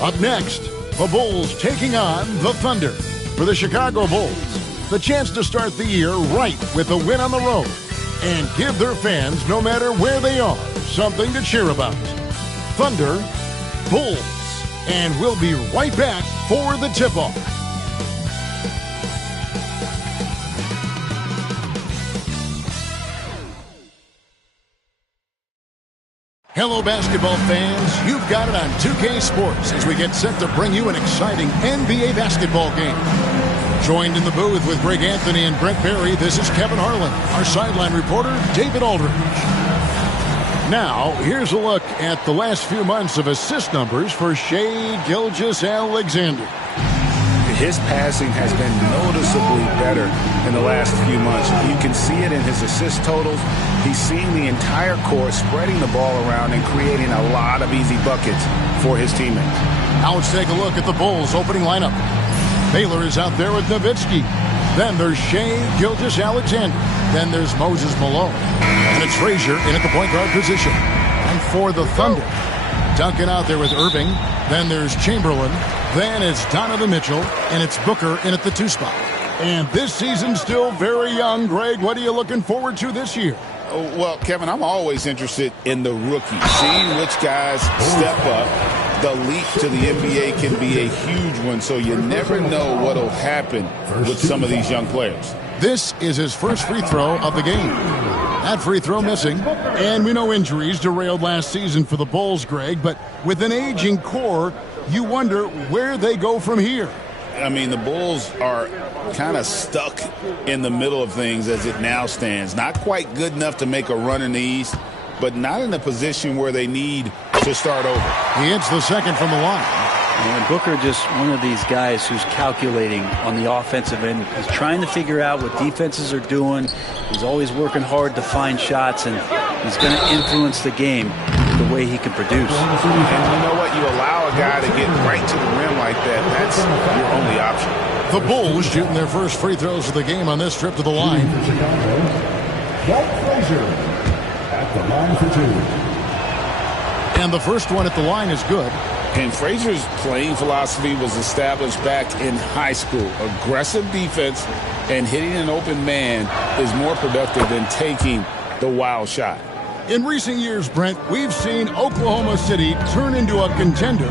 Up next, the Bulls taking on the Thunder. For the Chicago Bulls, the chance to start the year right with a win on the road and give their fans, no matter where they are, something to cheer about. Thunder, Bulls, and we'll be right back for the tip-off. Hello, basketball fans. You've got it on 2K Sports as we get set to bring you an exciting NBA basketball game. Joined in the booth with Greg Anthony and Brent Barry, this is Kevin Harlan. Our sideline reporter, David Aldridge. Now, here's a look at the last few months of assist numbers for Shai Gilgeous-Alexander. His passing has been noticeably better in the last few months. You can see it in his assist totals. He's seeing the entire court, spreading the ball around and creating a lot of easy buckets for his teammates. Now let's take a look at the Bulls' opening lineup. Baylor is out there with Nowitzki. Then there's Shai Gilgeous-Alexander. Then there's Moses Malone. And it's Frazier in at the point guard position. And for the Thunder, Duncan out there with Irving. Then there's Chamberlain. Then it's Donovan Mitchell. And it's Booker in at the 2 spot. And this season's still very young. Greg, what are you looking forward to this year? Well, Kevin, I'm always interested in the rookies, seeing which guys step up. The leap to the NBA can be a huge one, so you never know what will happen with some of these young players. This is his first free throw of the game. That free throw missing. And we know injuries derailed last season for the Bulls, Greg, but with an aging core, you wonder where they go from here. I mean, the Bulls are kind of stuck in the middle of things as it now stands. Not quite good enough to make a run in the East, but not in a position where they need to start over. He hits the second from the line. And Booker just one of these guys who's calculating on the offensive end. He's trying to figure out what defenses are doing. He's always working hard to find shots, and he's going to influence the game the way he can produce. And you know what? You allow a guy to get right to the rim like that, that's your only option. The Bulls shooting their first free throws of the game on this trip to the line. Walt Frazier at the line for 2. And the first one at the line is good. And Frazier's playing philosophy was established back in high school. Aggressive defense and hitting an open man is more productive than taking the wild shot. In recent years, Brent, we've seen Oklahoma City turn into a contender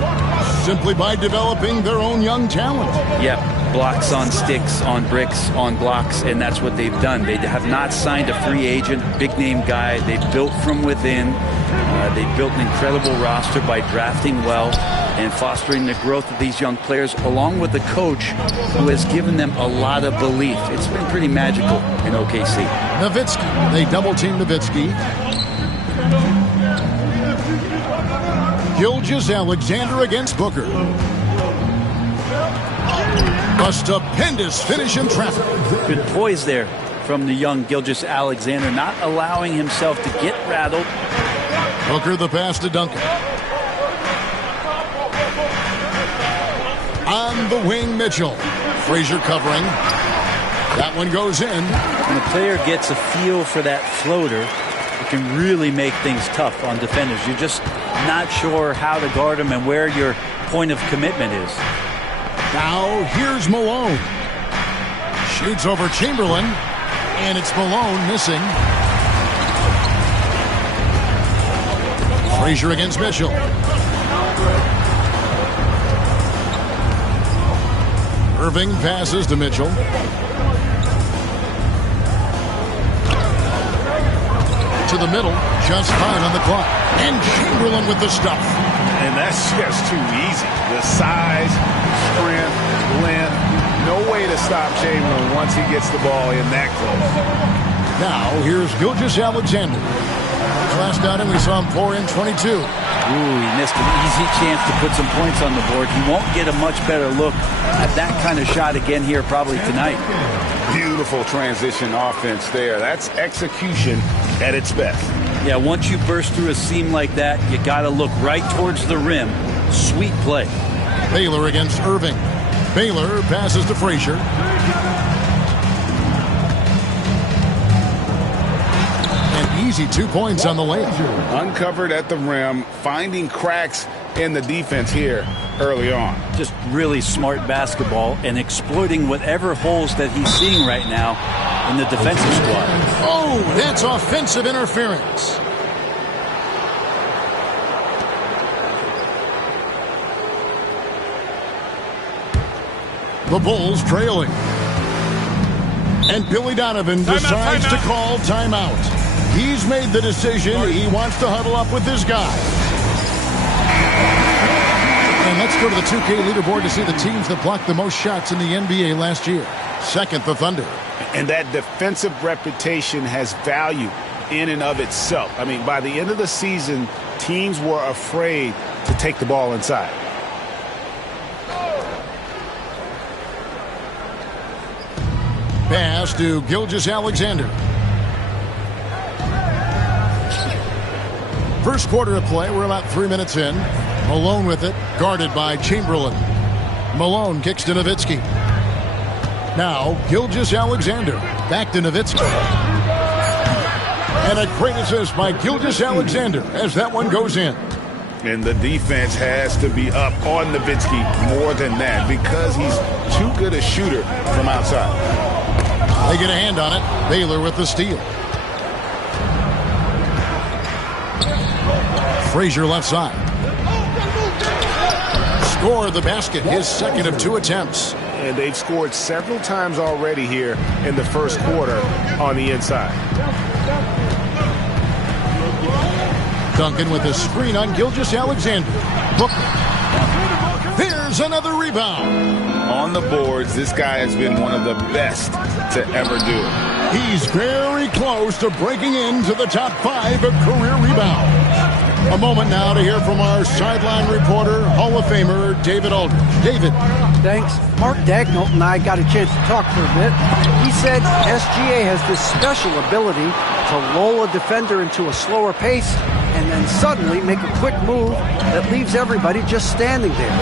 simply by developing their own young talent. Yep, blocks on sticks, on bricks, on blocks, and that's what they've done. They have not signed a free agent, big-name guy. They built from within. They built an incredible roster by drafting well and fostering the growth of these young players, along with a coach who has given them a lot of belief. It's been pretty magical in OKC. Nowitzki, they double-team Nowitzki. Gilgeous-Alexander against Booker. A stupendous finish in traffic. Good poise there from the young Gilgeous-Alexander, not allowing himself to get rattled. Booker the pass to Duncan. On the wing, Mitchell. Frazier covering. That one goes in. When a player gets a feel for that floater, it can really make things tough on defenders. You're just not sure how to guard them and where your point of commitment is. Now here's Malone. Shoots over Chamberlain, and it's Malone missing. Frazier against Mitchell. Irving passes to Mitchell. To the middle, just fine on the clock. And Chamberlain with the stuff. And that's just too easy. The size, strength, length, no way to stop Chamberlain once he gets the ball in that close. Now, here's Gilgeous-Alexander. Last outing, we saw him pour in 22. Ooh, he missed an easy chance to put some points on the board. He won't get a much better look at that kind of shot again here probably tonight. Beautiful transition offense there. That's execution at its best. Yeah, once you burst through a seam like that, you got to look right towards the rim. Sweet play. Baylor against Irving. Baylor passes to Frazier. An easy 2 points on the layup. Uncovered at the rim, finding cracks in the defense here early on. Just really smart basketball and exploiting whatever holes that he's seeing right now in the defensive squad. Oh, that's offensive interference. The Bulls trailing. And Billy Donovan decides to call timeout. He's made the decision. He wants to huddle up with this guy. And let's go to the 2K leaderboard to see the teams that blocked the most shots in the NBA last year. Second, the Thunder. And that defensive reputation has value in and of itself. I mean, by the end of the season, teams were afraid to take the ball inside. Pass to Gilgeous-Alexander. First quarter of play, we're about 3 minutes in. Malone with it, guarded by Chamberlain. Malone kicks to Nowitzki. Now, Gilgeous-Alexander. Back to Nowitzki. And a great assist by Gilgeous-Alexander as that one goes in. And the defense has to be up on Nowitzki more than that because he's too good a shooter from outside. They get a hand on it. Baylor with the steal. Frazier left side. Score the basket, his second of 2 attempts. And they've scored several times already here in the first quarter on the inside. Duncan with a screen on Gilgeous-Alexander. Booker. There's another rebound. On the boards, this guy has been one of the best to ever do it. He's very close to breaking into the top 5 of career rebounds. A moment now to hear from our sideline reporter, Hall of Famer David Aldridge. David. Thanks. Mark Dagnall and I got a chance to talk for a bit. He said SGA has this special ability to lull a defender into a slower pace and then suddenly make a quick move that leaves everybody just standing there.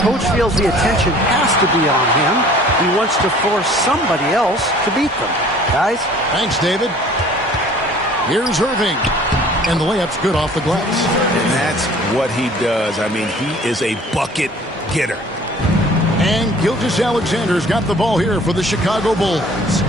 Coach feels the attention has to be on him. He wants to force somebody else to beat them. Guys? Thanks, David. Here's Irving. And the layup's good off the glass. And that's what he does. I mean, he is a bucket getter. And Gilgeous-Alexander's got the ball here for the Chicago Bulls.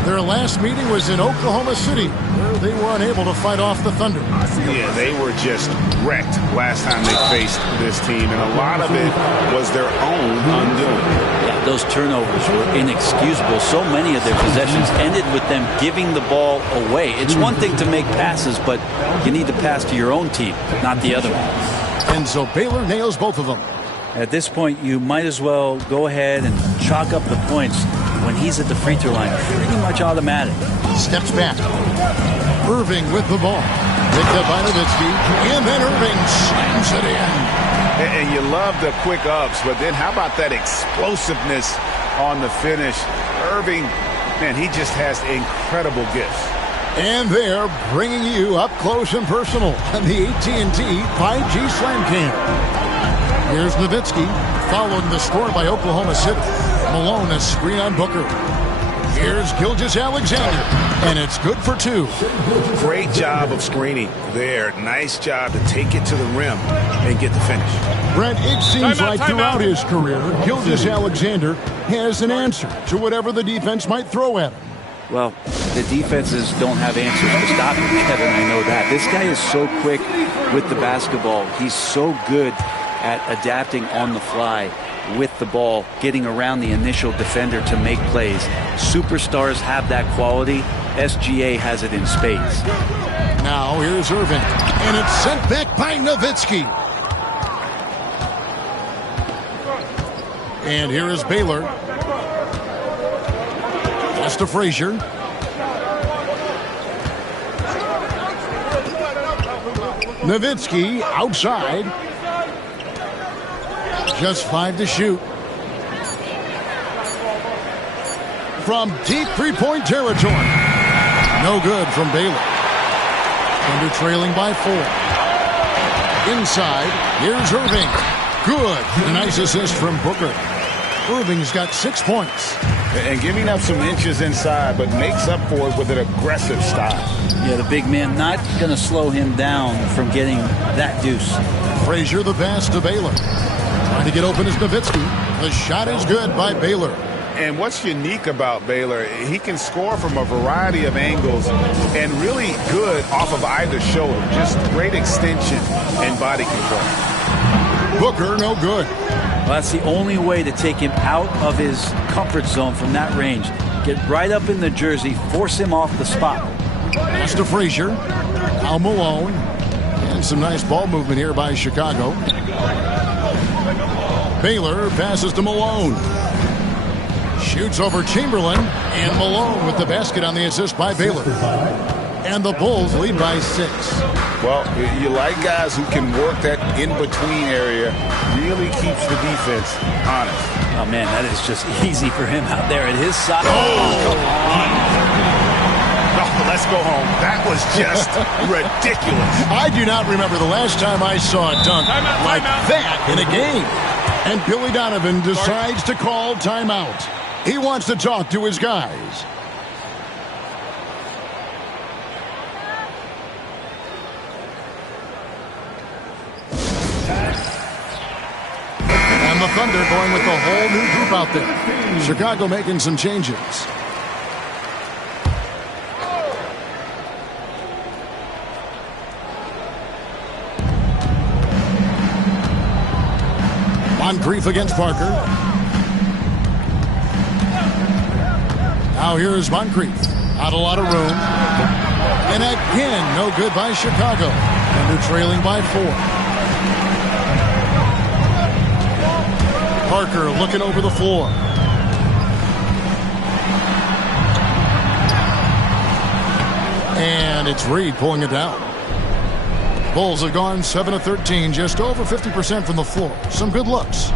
Their last meeting was in Oklahoma City, where they were unable to fight off the Thunder. Yeah, they were just wrecked last time they faced this team, and a lot of it was their own undoing. Yeah, those turnovers were inexcusable. So many of their possessions ended with them giving the ball away. It's one thing to make passes, but you need to pass to your own team, not the other one. And so Baylor nails both of them. At this point, you might as well go ahead and chalk up the points when he's at the free throw line. Pretty much automatic. Steps back. Irving with the ball. Picked up by Nowitzki. And then Irving slams it in. And you love the quick ups, but then how about that explosiveness on the finish? Irving, man, he just has incredible gifts. And they're bringing you up close and personal on the AT&T 5G Slam Cam. Here's Nowitzki, following the score by Oklahoma City. Malone, a screen on Booker. Here's Gilgeous-Alexander, and it's good for 2. Great job of screening there. Nice job to take it to the rim and get the finish. Brent, it seems like throughout his career, Gilgeous-Alexander has an answer to whatever the defense might throw at him. Well, the defenses don't have answers to stop him, Kevin. I know that. This guy is so quick with the basketball. He's so good at adapting on the fly with the ball, getting around the initial defender to make plays. Superstars have that quality. SGA has it in spades. Now here's Irving, and it's sent back by Nowitzki. And here is Baylor. Pass to Frazier. Nowitzki outside. Just 5 to shoot. From deep three-point territory. No good from Baylor. Thunder trailing by 4. Inside, here's Irving. Good. Nice assist from Booker. Irving's got 6 points. And giving up some inches inside, but makes up for it with an aggressive style. Yeah, the big man not going to slow him down from getting that deuce. Frazier, the pass to Baylor. Trying to get open is Nowitzki. The shot is good by Baylor. And what's unique about Baylor, he can score from a variety of angles and really good off of either shoulder. Just great extension and body control. Booker, no good. Well, that's the only way to take him out of his comfort zone from that range. Get right up in the jersey, force him off the spot. Pass to Frazier. Now Malone. And some nice ball movement here by Chicago. Baylor passes to Malone. Shoots over Chamberlain. And Malone with the basket on the assist by Baylor. And the Bulls lead by 6. Well, you like guys who can work that in-between area. Really keeps the defense honest. Oh, man, that is just easy for him out there at his side. Oh, let's go home. That was just ridiculous. I do not remember the last time I saw a dunk like that in a game. And Billy Donovan decides to call timeout. He wants to talk to his guys. And the Thunder going with the whole new group out there. Chicago making some changes. Moncrief against Parker. Now here's Moncrief. Not a lot of room. And again, no good by Chicago. And they're trailing by 4. Parker looking over the floor. And it's Reed pulling it down. Bulls have gone 7 of 13, just over 50% from the floor. Some good looks.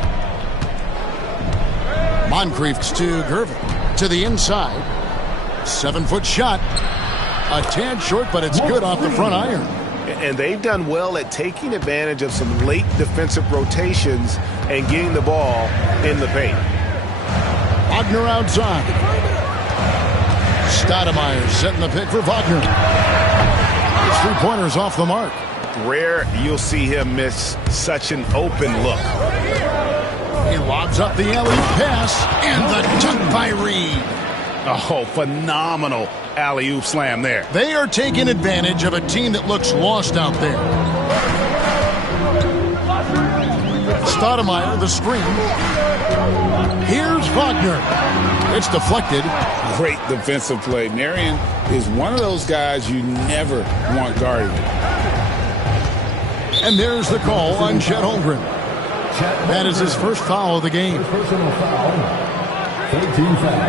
Moncrief to Gervin. To the inside. 7-foot shot. A tad short, but it's good off the front iron. And they've done well at taking advantage of some late defensive rotations and getting the ball in the paint. Wagner outside. Stoudemire setting the pick for Wagner. His 3-pointers off the mark. Rare you'll see him miss such an open look. He lobs up the alley-oop pass, and the dunk by Reed. Oh, phenomenal alley-oop slam there. They are taking advantage of a team that looks lost out there. Stoudemire, the screen. Here's Wagner. It's deflected. Great defensive play. Marion is one of those guys you never want guarding. And there's the call on Chet Holmgren. That is his first foul of the game. Personal foul. 13 foul.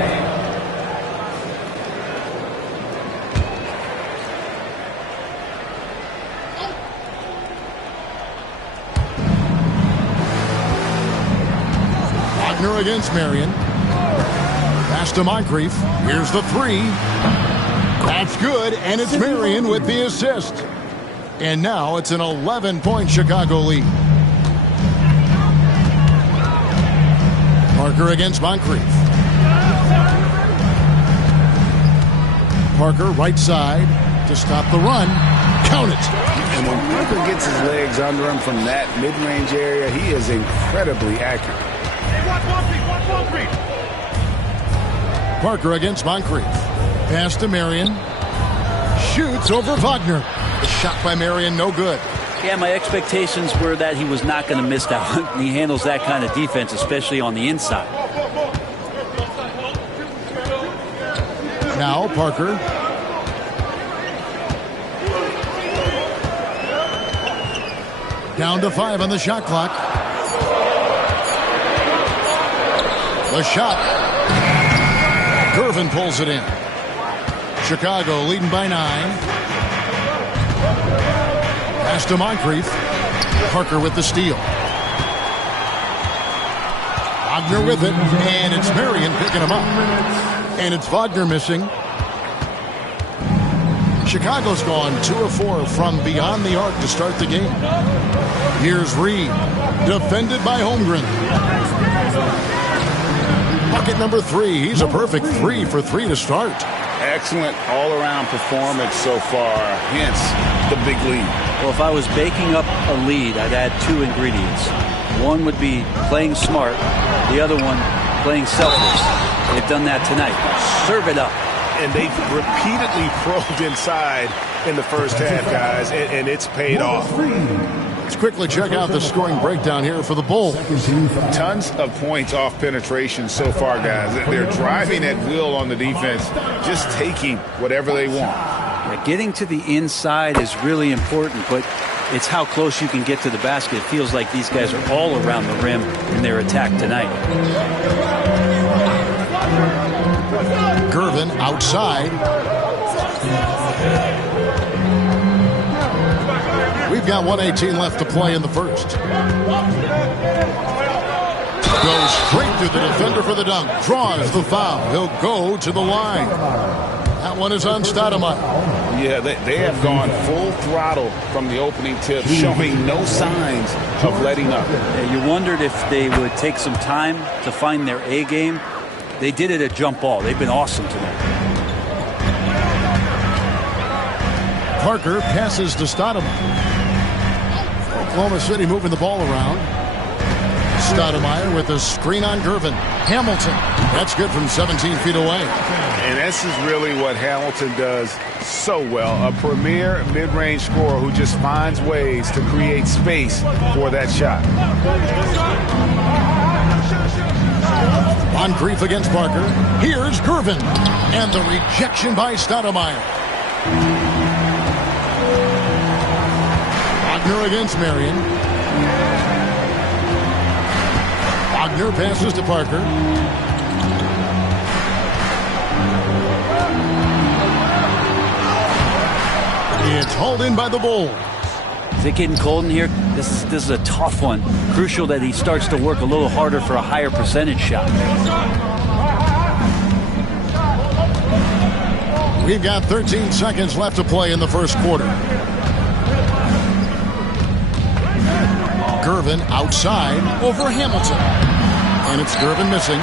Wagner against Marion. Pass to Moncrief. Here's the 3. That's good, and it's Marion with the assist. And now it's an 11-point Chicago lead. Parker against Moncrief. Parker right side to stop the run. Count it. And when Parker gets his legs under him from that mid-range area, he is incredibly accurate. Parker against Moncrief. Pass to Marion. Shoots over Wagner. The shot by Marion, no good. Yeah, my expectations were that he was not going to miss that one. He handles that kind of defense, especially on the inside. Now Parker. Down to 5 on the shot clock. The shot. Gervin pulls it in. Chicago leading by 9. Pass to Moncrief. Parker with the steal. Wagner with it, and it's Marion picking him up. And it's Wagner missing. Chicago's gone 2 of 4 from beyond the arc to start the game. Here's Reed, defended by Holmgren. Bucket number 3. He's a perfect 3 for 3 to start. Excellent all-around performance so far, hence the big lead. Well, if I was baking up a lead, I'd add 2 ingredients. One would be playing smart. The other one, playing selfless. They've done that tonight. Serve it up. And they've repeatedly probed inside in the first half, guys, and it's paid off. Let's quickly check out the scoring breakdown here for the Bulls. Tons of points off penetration so far, guys. They're driving at will on the defense, just taking whatever they want. Yeah, getting to the inside is really important, but it's how close you can get to the basket. It feels like these guys are all around the rim in their attack tonight. Gervin outside. We've got 1:18 left to play in the first. Goes straight to the defender for the dunk. Draws the foul. He'll go to the line. That one is on Stoudemire. Yeah, they have gone full throttle from the opening tip, showing no signs of letting up. Yeah, you wondered if they would take some time to find their A game. They did it at jump ball. They've been awesome tonight. Parker passes to Stoudemire. Oklahoma City moving the ball around. Stoudemire with a screen on Gervin. Hamilton. That's good from 17 feet away. And this is really what Hamilton does so well. A premier mid-range scorer who just finds ways to create space for that shot. Moncrief against Parker. Here's Gervin. And the rejection by Stoudemire. Wagner against Marion. Wagner passes to Parker. It's hauled in by the Bulls. Is it getting cold in here? This is a tough one. Crucial that he starts to work a little harder for a higher percentage shot. We've got 13 seconds left to play in the first quarter. Gervin outside over Hamilton. And it's Gervin missing.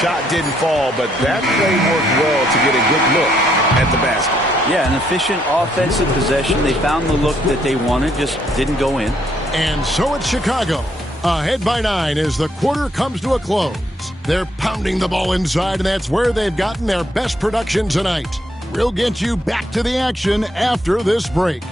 Shot didn't fall, but that play worked well to get a good look at the basket. Yeah, an efficient offensive possession. They found the look that they wanted, just didn't go in. And so it's Chicago, ahead by 9 as the quarter comes to a close. They're pounding the ball inside, and that's where they've gotten their best production tonight. We'll get you back to the action after this break.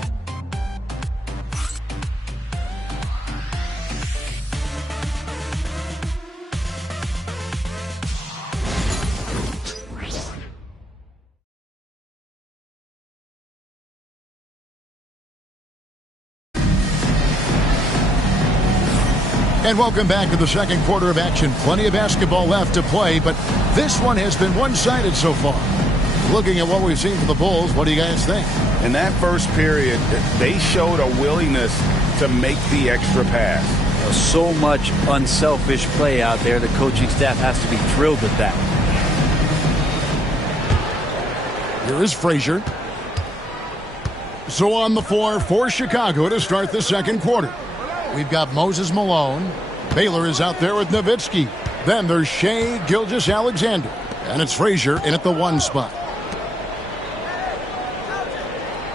And welcome back to the second quarter of action. Plenty of basketball left to play, but this one has been one-sided so far. Looking at what we've seen from the Bulls, what do you guys think? In that first period, they showed a willingness to make the extra pass. So much unselfish play out there. The coaching staff has to be thrilled with that. Here is Frazier. So on the floor for Chicago to start the second quarter. We've got Moses Malone. Baylor is out there with Nowitzki. Then there's Shai Gilgeous-Alexander. And it's Frazier in at the 1 spot.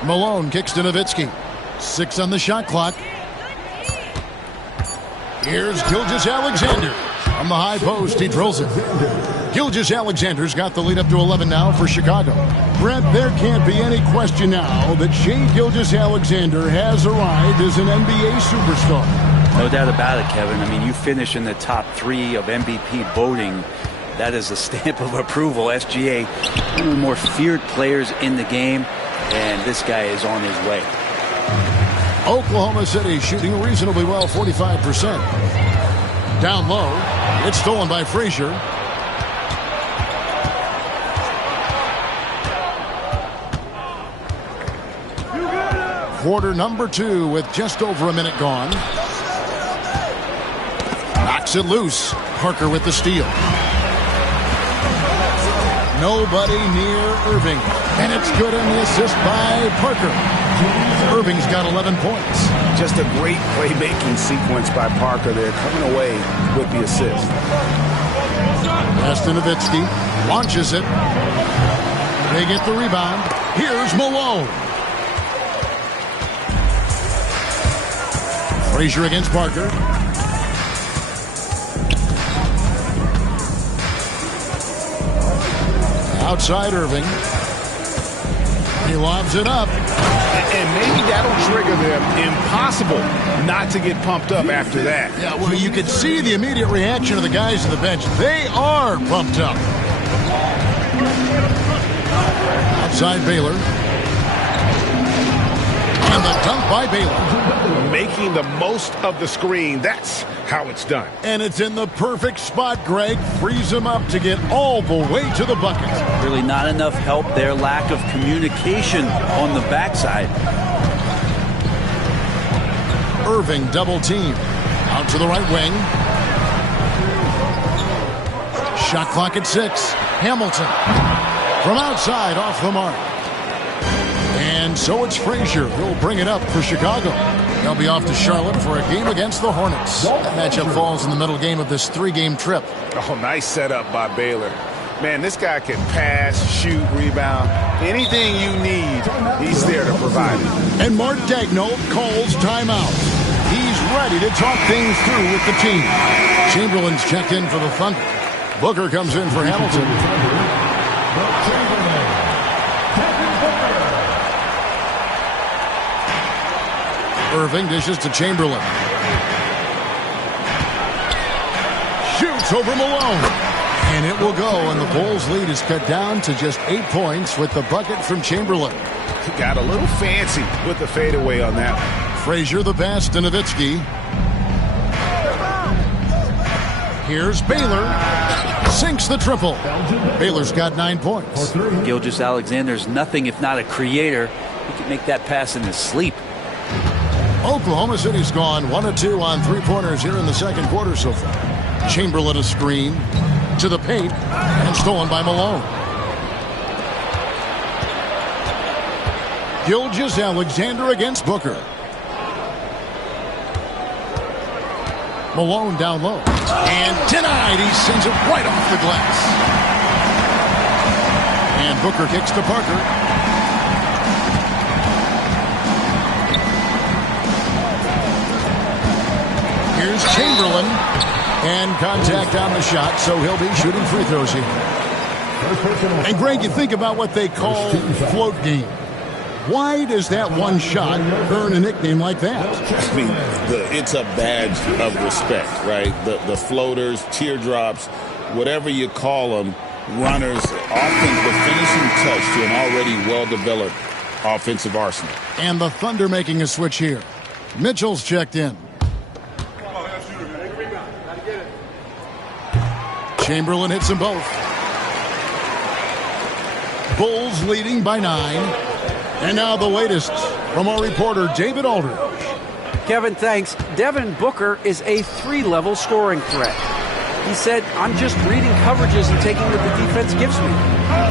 Malone kicks to Nowitzki. 6 on the shot clock. Here's Gilgeous-Alexander. On the high post, he drills it. Gilgeous-Alexander's got the lead up to 11 now for Chicago. Brent, there can't be any question now that Shai Gilgeous-Alexander has arrived as an NBA superstar. No doubt about it, Kevin. I mean, you finish in the top 3 of MVP voting. That is a stamp of approval. SGA, one of the more feared players in the game, and this guy is on his way. Oklahoma City shooting reasonably well, 45%. Down low, it's stolen by Frazier. Quarter number 2 with just over a minute gone. Knocks it loose. Parker with the steal. Nobody near Irving. And it's good on the assist by Parker. Irving's got 11 points. Just a great playmaking sequence by Parker there, coming away with the assist. Pass to Nowitzki. Launches it. They get the rebound. Here's Malone. Frazier against Parker. Outside Irving. He lobs it up. And maybe that'll trigger them. Impossible not to get pumped up after that. Yeah, well, you can see the immediate reaction of the guys on the bench. They are pumped up. Outside Baylor. And the dunk by Baylor. Making the most of the screen. That's how it's done. And it's in the perfect spot, Greg. Frees him up to get all the way to the bucket. Really not enough help there. Lack of communication on the backside. Irving double team. Out to the right wing. Shot clock at 6. Hamilton. From outside, off the mark. And so it's Frazier. He'll bring it up for Chicago. They'll be off to Charlotte for a game against the Hornets. That matchup falls in the middle game of this 3-game trip. Oh, nice setup by Baylor. Man, this guy can pass, shoot, rebound. Anything you need, he's there to provide it. And Mark Daigneault calls timeout. He's ready to talk things through with the team. Chamberlain's checked in for the Thunder. Booker comes in for Hamilton. Irving dishes to Chamberlain. Shoots over Malone. And it will go, and the Bulls' lead is cut down to just 8 points with the bucket from Chamberlain. He got a little fancy with the fadeaway on that one. Frazier the pass to Nowitzki. Here's Baylor. Sinks the triple. Baylor's got 9 points. Gilgeous-Alexander's nothing if not a creator. He can make that pass in his sleep. Oklahoma City's gone 1 of 2 on 3-pointers here in the second quarter so far. Chamberlain a screen to the paint and stolen by Malone. Gilgeous-Alexander against Booker. Malone down low. And denied. He sends it right off the glass. And Booker kicks to Parker. Here's Chamberlain. And contact on the shot, so he'll be shooting free throws here. And Greg, you think about what they call float game. Why does that one shot earn a nickname like that? I mean, it's a badge of respect, right? The floaters, teardrops, whatever you call them, runners, often the finishing touch to an already well-developed offensive arsenal. And the Thunder making a switch here. Mitchell's checked in. Chamberlain hits them both. Bulls leading by 9. And now the latest from our reporter, David Aldridge. Kevin, thanks. Devin Booker is a 3-level scoring threat. He said, I'm just reading coverages and taking what the defense gives me.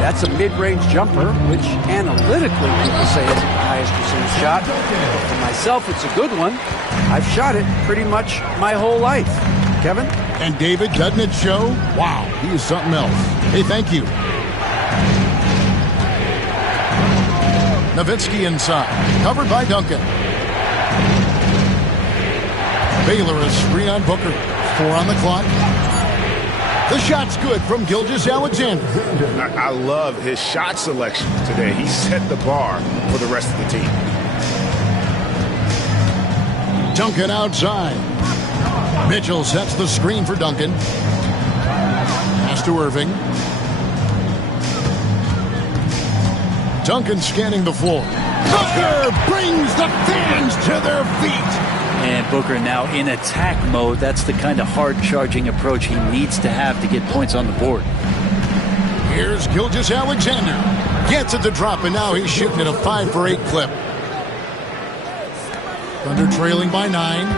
That's a mid-range jumper, which analytically people say isn't the highest percentage shot. But for myself, it's a good one. I've shot it pretty much my whole life. Kevin? And David, doesn't it show? Wow, he is something else. Hey, thank you. Nowitzki inside, covered by Duncan. Baylor a screen on Booker. 4 on the clock. The shot's good from Gilgeous-Alexander. I love his shot selection today. He set the bar for the rest of the team. Duncan outside. Mitchell sets the screen for Duncan. Pass to Irving. Duncan scanning the floor. Booker brings the fans to their feet. And Booker now in attack mode. That's the kind of hard-charging approach he needs to have to get points on the board. Here's Gilgeous-Alexander. Gets it to drop, and now he's shooting at a 5-for-8 clip. Thunder trailing by 9.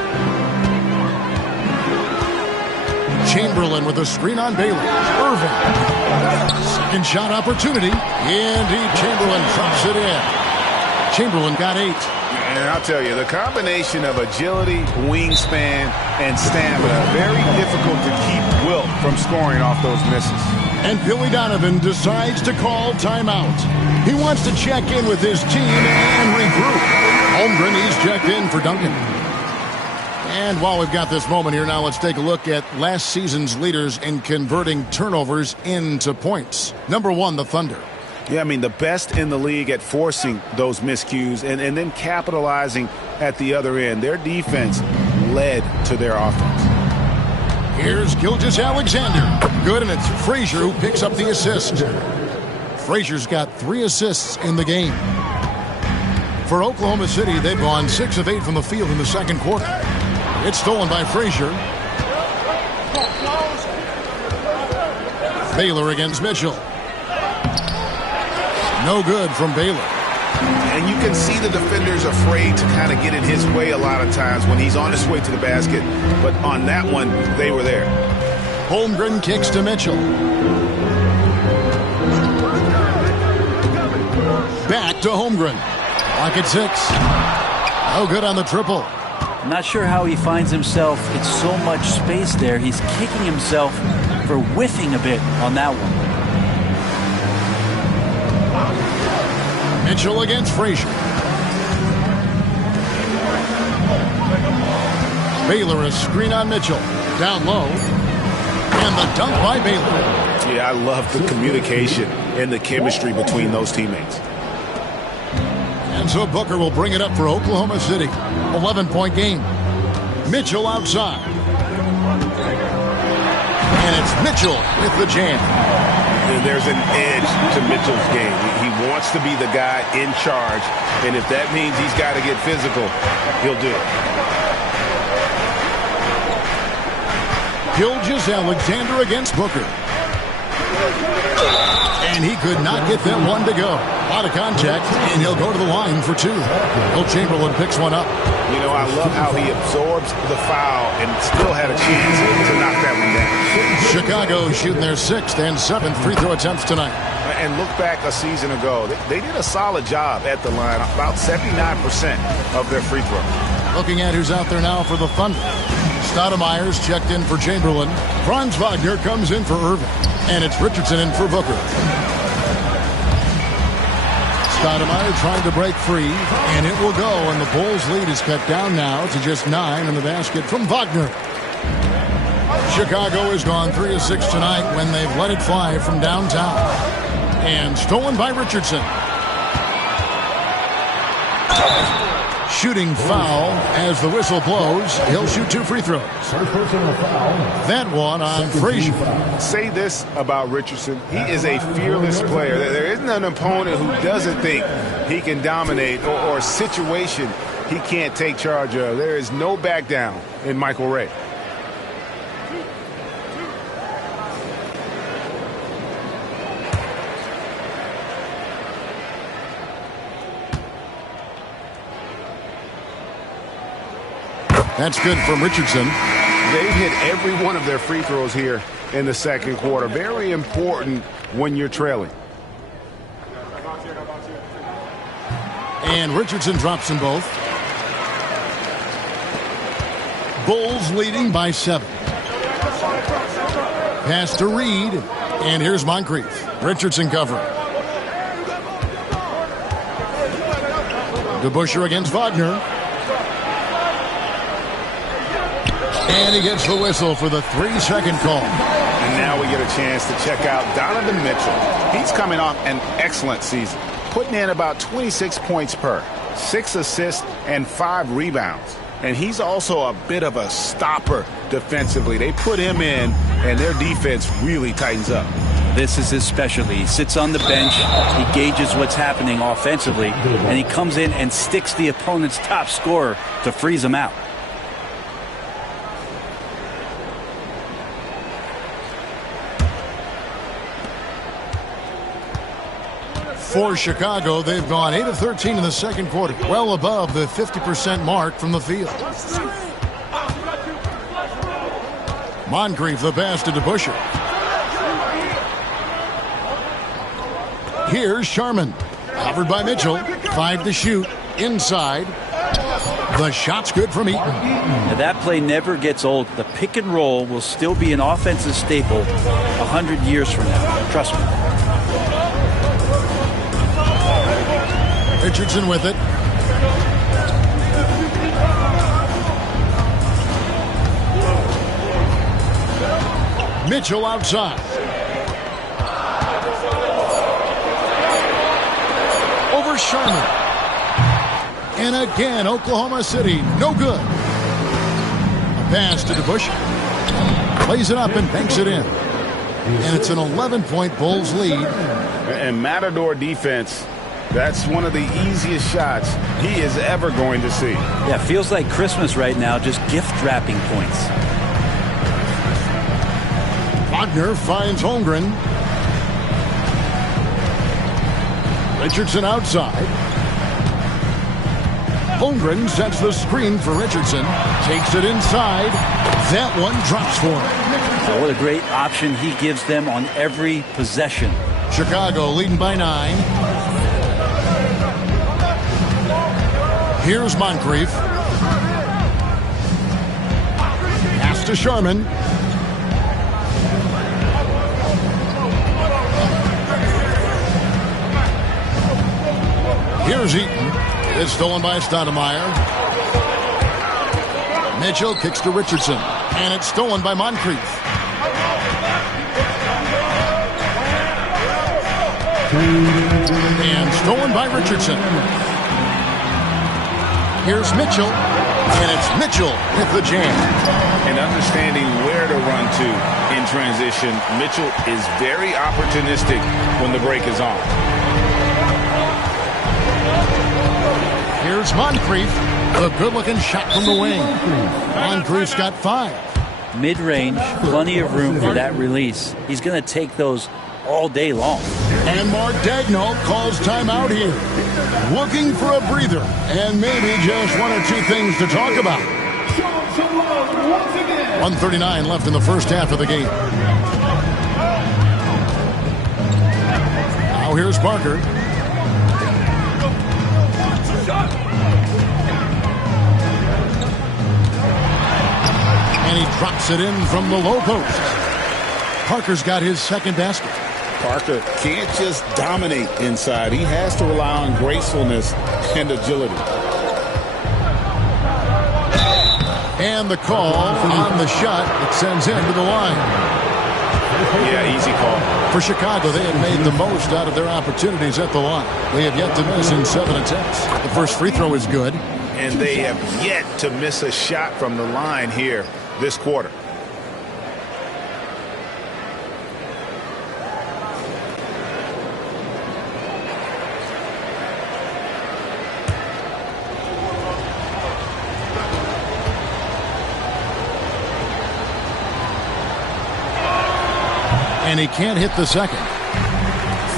Chamberlain with a screen on Baylor. Irving. Second shot opportunity. Indeed, Chamberlain drops it in. Chamberlain got 8. And I'll tell you, the combination of agility, wingspan, and stamina, very difficult to keep Wilt from scoring off those misses. And Billy Donovan decides to call timeout. He wants to check in with his team and regroup. Holmgren, he's checked in for Duncan. And while we've got this moment here, now let's take a look at last season's leaders in converting turnovers into points. Number 1, the Thunder. Yeah, I mean, the best in the league at forcing those miscues and then capitalizing at the other end. Their defense led to their offense. Here's Gilgeous-Alexander. Good, and it's Frazier who picks up the assist. Frazier's got 3 assists in the game. For Oklahoma City, they've gone 6 of 8 from the field in the second quarter. It's stolen by Frazier. Baylor against Mitchell. No good from Baylor. And you can see the defenders afraid to kind of get in his way a lot of times when he's on his way to the basket. But on that one, they were there. Holmgren kicks to Mitchell. Back to Holmgren. Clock at 6. No good on the triple. I'm not sure how he finds himself. It's so much space there. He's kicking himself for whiffing a bit on that one. Mitchell against Frazier. Baylor a screen on Mitchell. Down low. And the dunk by Baylor. Yeah, I love the communication and the chemistry between those teammates. And so Booker will bring it up for Oklahoma City. 11-point game. Mitchell outside. And it's Mitchell with the jam. There's an edge to Mitchell's game. He wants to be the guy in charge, and if that means he's got to get physical, he'll do it. Gilgeous-Alexander against Booker. And he could not get that one to go. A lot of contact, and he'll go to the line for 2. Wilt Chamberlain picks one up. You know, I love how he absorbs the foul and still had a chance to knock that one down. Chicago shooting their 6th and 7th free throw attempts tonight. And look back a season ago. They did a solid job at the line, about 79% of their free throw. Looking at who's out there now for the Thunder. Stoudemire's checked in for Chamberlain. Franz Wagner comes in for Irving. And it's Richardson in for Booker. Stoudemire trying to break free, and it will go, and the Bulls' lead is cut down now to just 9 in the basket from Wagner. Chicago has gone 3 of 6 tonight when they've let it fly from downtown. And stolen by Richardson. Shooting foul as the whistle blows. He'll shoot 2 free throws. That one on Frazier. Say this about Richardson. He is a fearless player. There isn't an opponent who doesn't think he can dominate or a situation he can't take charge of. There is no back down in Michael Ray. That's good from Richardson. They've hit every one of their free throws here in the second quarter. Very important when you're trailing. And Richardson drops them both. Bulls leading by 7. Pass to Reed. And here's Moncrief. Richardson covering. DeBusschere against Wagner. And he gets the whistle for the 3-second call. And now we get a chance to check out Donovan Mitchell. He's coming off an excellent season, putting in about 26 points per, 6 assists, and 5 rebounds. And he's also a bit of a stopper defensively. They put him in, and their defense really tightens up. This is his specialty. He sits on the bench, he gauges what's happening offensively, and he comes in and sticks the opponent's top scorer to freeze him out. For Chicago, they've gone 8 of 13 in the second quarter, well above the 50% mark from the field. Moncrief the pass to DeBusschere. Here's Sharman, covered by Mitchell. 5 to shoot, inside. The shot's good from Eaton. Now, that play never gets old. The pick and roll will still be an offensive staple 100 years from now. Trust me. Richardson with it. Mitchell outside. Over Sharman. And again, Oklahoma City, no good. A pass to DeBusschere. Plays it up and banks it in. And it's an 11-point Bulls lead. And Matador defense, that's one of the easiest shots he is ever going to see. Yeah, feels like Christmas right now, just gift wrapping points. Wagner finds Holmgren. Richardson outside. Holmgren sets the screen for Richardson. Takes it inside. That one drops for him. Oh, what a great option he gives them on every possession. Chicago leading by 9. Here's Moncrief. Pass to Sharman. Here's Eaton. It's stolen by Stoudemire. Mitchell kicks to Richardson. And it's stolen by Moncrief. And stolen by Richardson. Here's Mitchell. And it's Mitchell with the jam. And understanding where to run to in transition, Mitchell is very opportunistic when the break is on. Here's Moncrief. A good-looking shot from the wing. Moncrief's got 5. Mid-range, plenty of room for that release. He's going to take those all day long. And Mark Daigneault calls timeout here. Looking for a breather and maybe just 1 or 2 things to talk about. 1:39 left in the first half of the game. Now here's Parker. And he drops it in from the low post. Parker's got his second basket. Parker can't just dominate inside. He has to rely on gracefulness and agility. And the call on the shot, it sends him to the line. Yeah, easy call. For Chicago, they have made the most out of their opportunities at the line. They have yet to miss in 7 attempts. The first free throw is good. And they have yet to miss a shot from the line here this quarter. And he can't hit the second.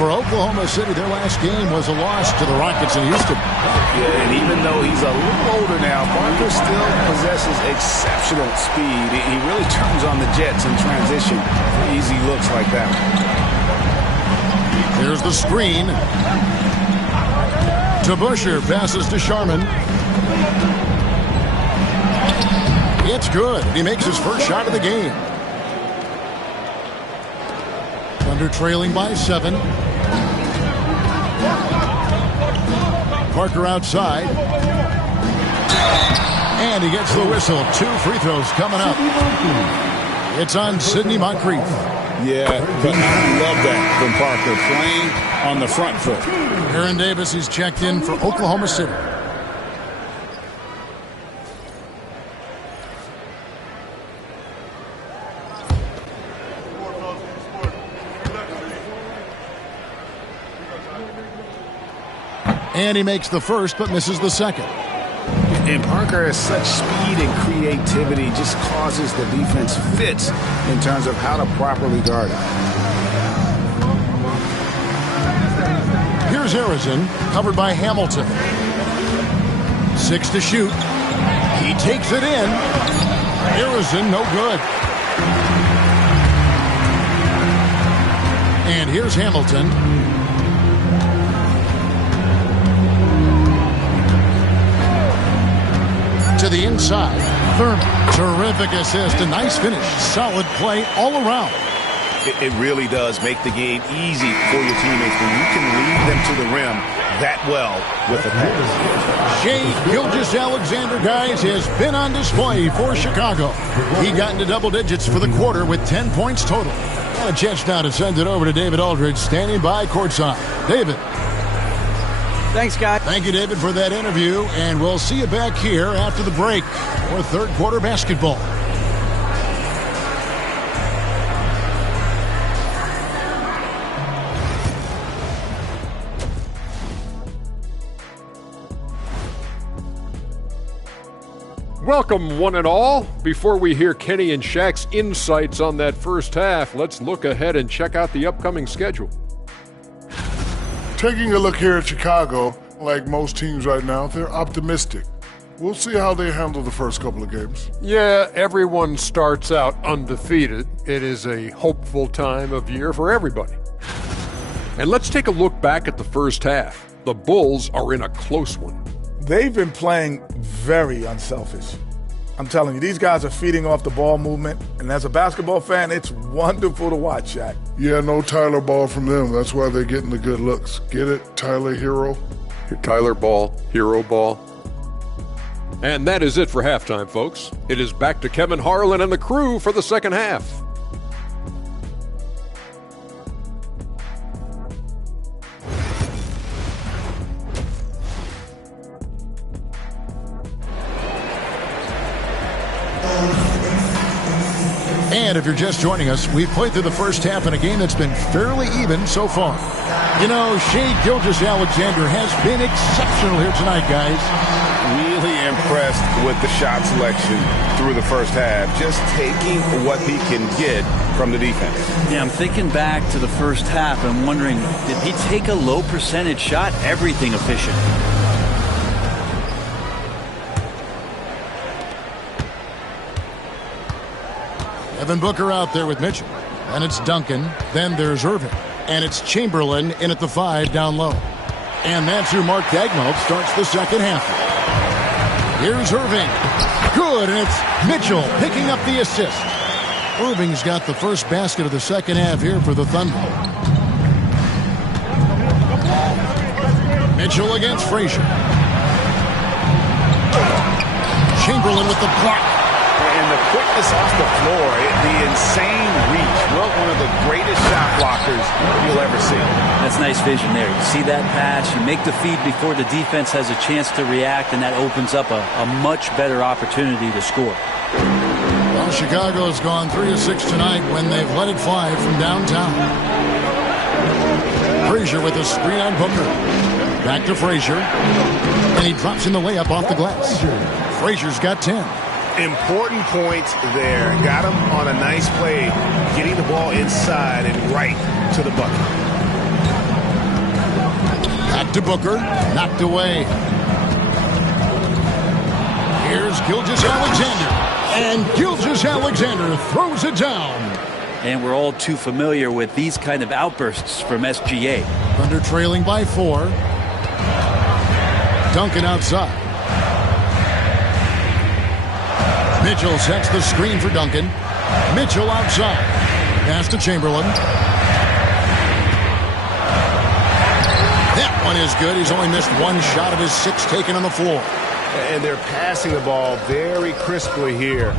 For Oklahoma City, their last game was a loss to the Rockets in Houston. Yeah, and even though he's a little older now, Parker still possesses exceptional speed. He really turns on the Jets in transition for easy looks like that. Here's the screen. DeBusschere passes to Sharman. It's good. He makes his first shot of the game. Thunder trailing by 7. Parker outside. And he gets the whistle. 2 free throws coming up. It's on Sidney Moncrief. Yeah, but I love that from Parker, playing on the front foot. Aaron Davis is checked in for Oklahoma City. And he makes the first, but misses the second. And Parker has such speed and creativity, just causes the defense fits in terms of how to properly guard it. Here's Harrison, covered by Hamilton. 6 to shoot. He takes it in. Harrison, no good. And here's Hamilton. To the inside. Thurman. Terrific assist. A nice finish. Solid play all around. It really does make the game easy for your teammates when you can lead them to the rim that well with a pass. Shai Gilgeous-Alexander, guys, has been on display for Chicago. He got into double digits for the quarter with 10 points total. And a chance now to send it over to David Aldridge, standing by courtside. David. Thanks, guys. Thank you, David, for that interview. And we'll see you back here after the break for third quarter basketball. Welcome, one and all. Before we hear Kenny and Shaq's insights on that first half, let's look ahead and check out the upcoming schedule. Taking a look here at Chicago, like most teams right now, they're optimistic. We'll see how they handle the first couple of games. Yeah, everyone starts out undefeated. It is a hopeful time of year for everybody. And let's take a look back at the first half. The Bulls are in a close one. They've been playing very unselfish. I'm telling you, these guys are feeding off the ball movement, and as a basketball fan, it's wonderful to watch, Shaq. Yeah, no Tyler Ball from them. That's why they're getting the good looks. Get it, Tyler Hero? Tyler Ball, Hero Ball. And that is it for halftime, folks. It is back to Kevin Harlan and the crew for the second half. And if you're just joining us, we've played through the first half in a game that's been fairly even so far. You know, Shai Gilgeous-Alexander has been exceptional here tonight, guys. Really impressed with the shot selection through the first half, just taking what he can get from the defense. Yeah, I'm thinking back to the first half and wondering, did he take a low percentage shot? Everything efficient. Evan Booker out there with Mitchell. And it's Duncan. Then there's Irving. And it's Chamberlain in at the 5 down low. And that's who Mark Daigneault starts the second half. Here's Irving. Good, and it's Mitchell picking up the assist. Irving's got the first basket of the second half here for the Thunder. Mitchell against Frazier. Chamberlain with the block. And the quickness off the floor, the insane reach. Well, one of the greatest shot blockers you'll ever see. That's nice vision there. You see that pass, you make the feed before the defense has a chance to react, and that opens up a much better opportunity to score. Well, Chicago's gone 3 of 6 tonight when they've let it fly from downtown. Frazier with a screen on Booker. Back to Frazier. And he drops in the layup off the glass. Frazier's got 10. Important point there. Got him on a nice play, getting the ball inside and right to the bucket. Back to Booker. Knocked away. Here's Gilgeous-Alexander. And Gilgeous-Alexander throws it down. And we're all too familiar with these kind of outbursts from SGA. Thunder trailing by 4. Duncan outside. Mitchell sets the screen for Duncan. Mitchell outside. Pass to Chamberlain. That one is good. He's only missed one shot of his 6 taken on the floor. And they're passing the ball very crisply here.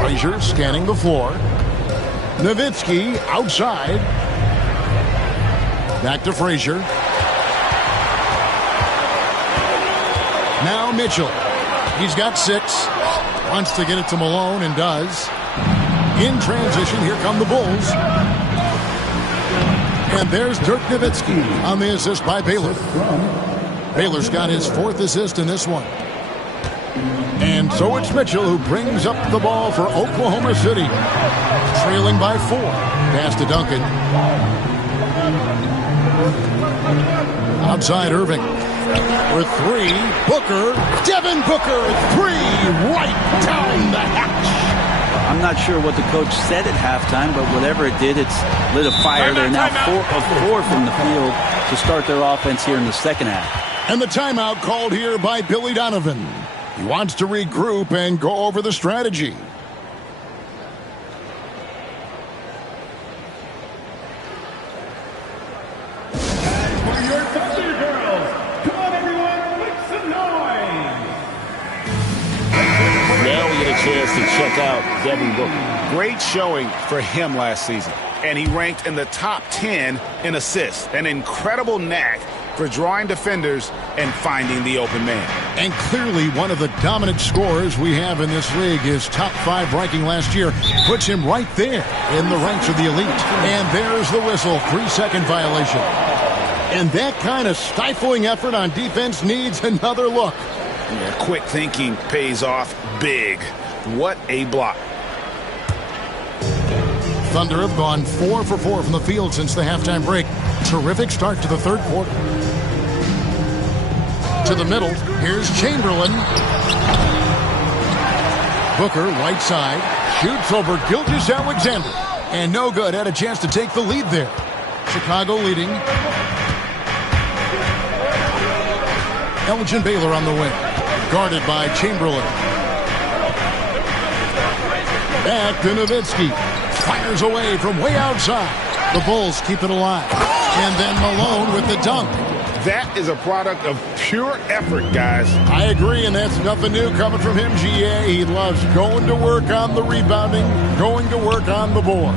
Frazier scanning the floor. Nowitzki outside. Back to Frazier. Now Mitchell. He's got 6. Wants to get it to Malone and does. In transition, here come the Bulls. And there's Dirk Nowitzki on the assist by Baylor. Baylor's got his 4th assist in this one. And so it's Mitchell who brings up the ball for Oklahoma City. Trailing by 4. Pass to Duncan. Outside Irving. For 3, Booker. Devin Booker, 3, right down the hatch. I'm not sure what the coach said at halftime, but whatever it did, it's lit a fire. They're now 4 of 4 from the field to start their offense here in the second half. And the timeout called here by Billy Donovan. He wants to regroup and go over the strategy. Chance to check out Devin Booker. Great showing for him last season. And he ranked in the top 10 in assists. An incredible knack for drawing defenders and finding the open man. And clearly one of the dominant scorers we have in this league. His top 5 ranking last year puts him right there in the ranks of the elite. And there's the whistle. 3-second violation. And that kind of stifling effort on defense needs another look. Yeah, quick thinking pays off big. What a block. Thunder have gone 4 for 4 from the field since the halftime break. Terrific start to the third quarter. To the middle, here's Chamberlain. Booker, right side, shoots over Gilgeous-Alexander. And no good, had a chance to take the lead there. Chicago leading. Elgin Baylor on the wing. Guarded by Chamberlain. Back to Nowitzki. Fires away from way outside. The Bulls keep it alive. And then Malone with the dunk. That is a product of pure effort, guys. I agree, and that's nothing new coming from him, GA. He loves going to work on the rebounding, going to work on the board.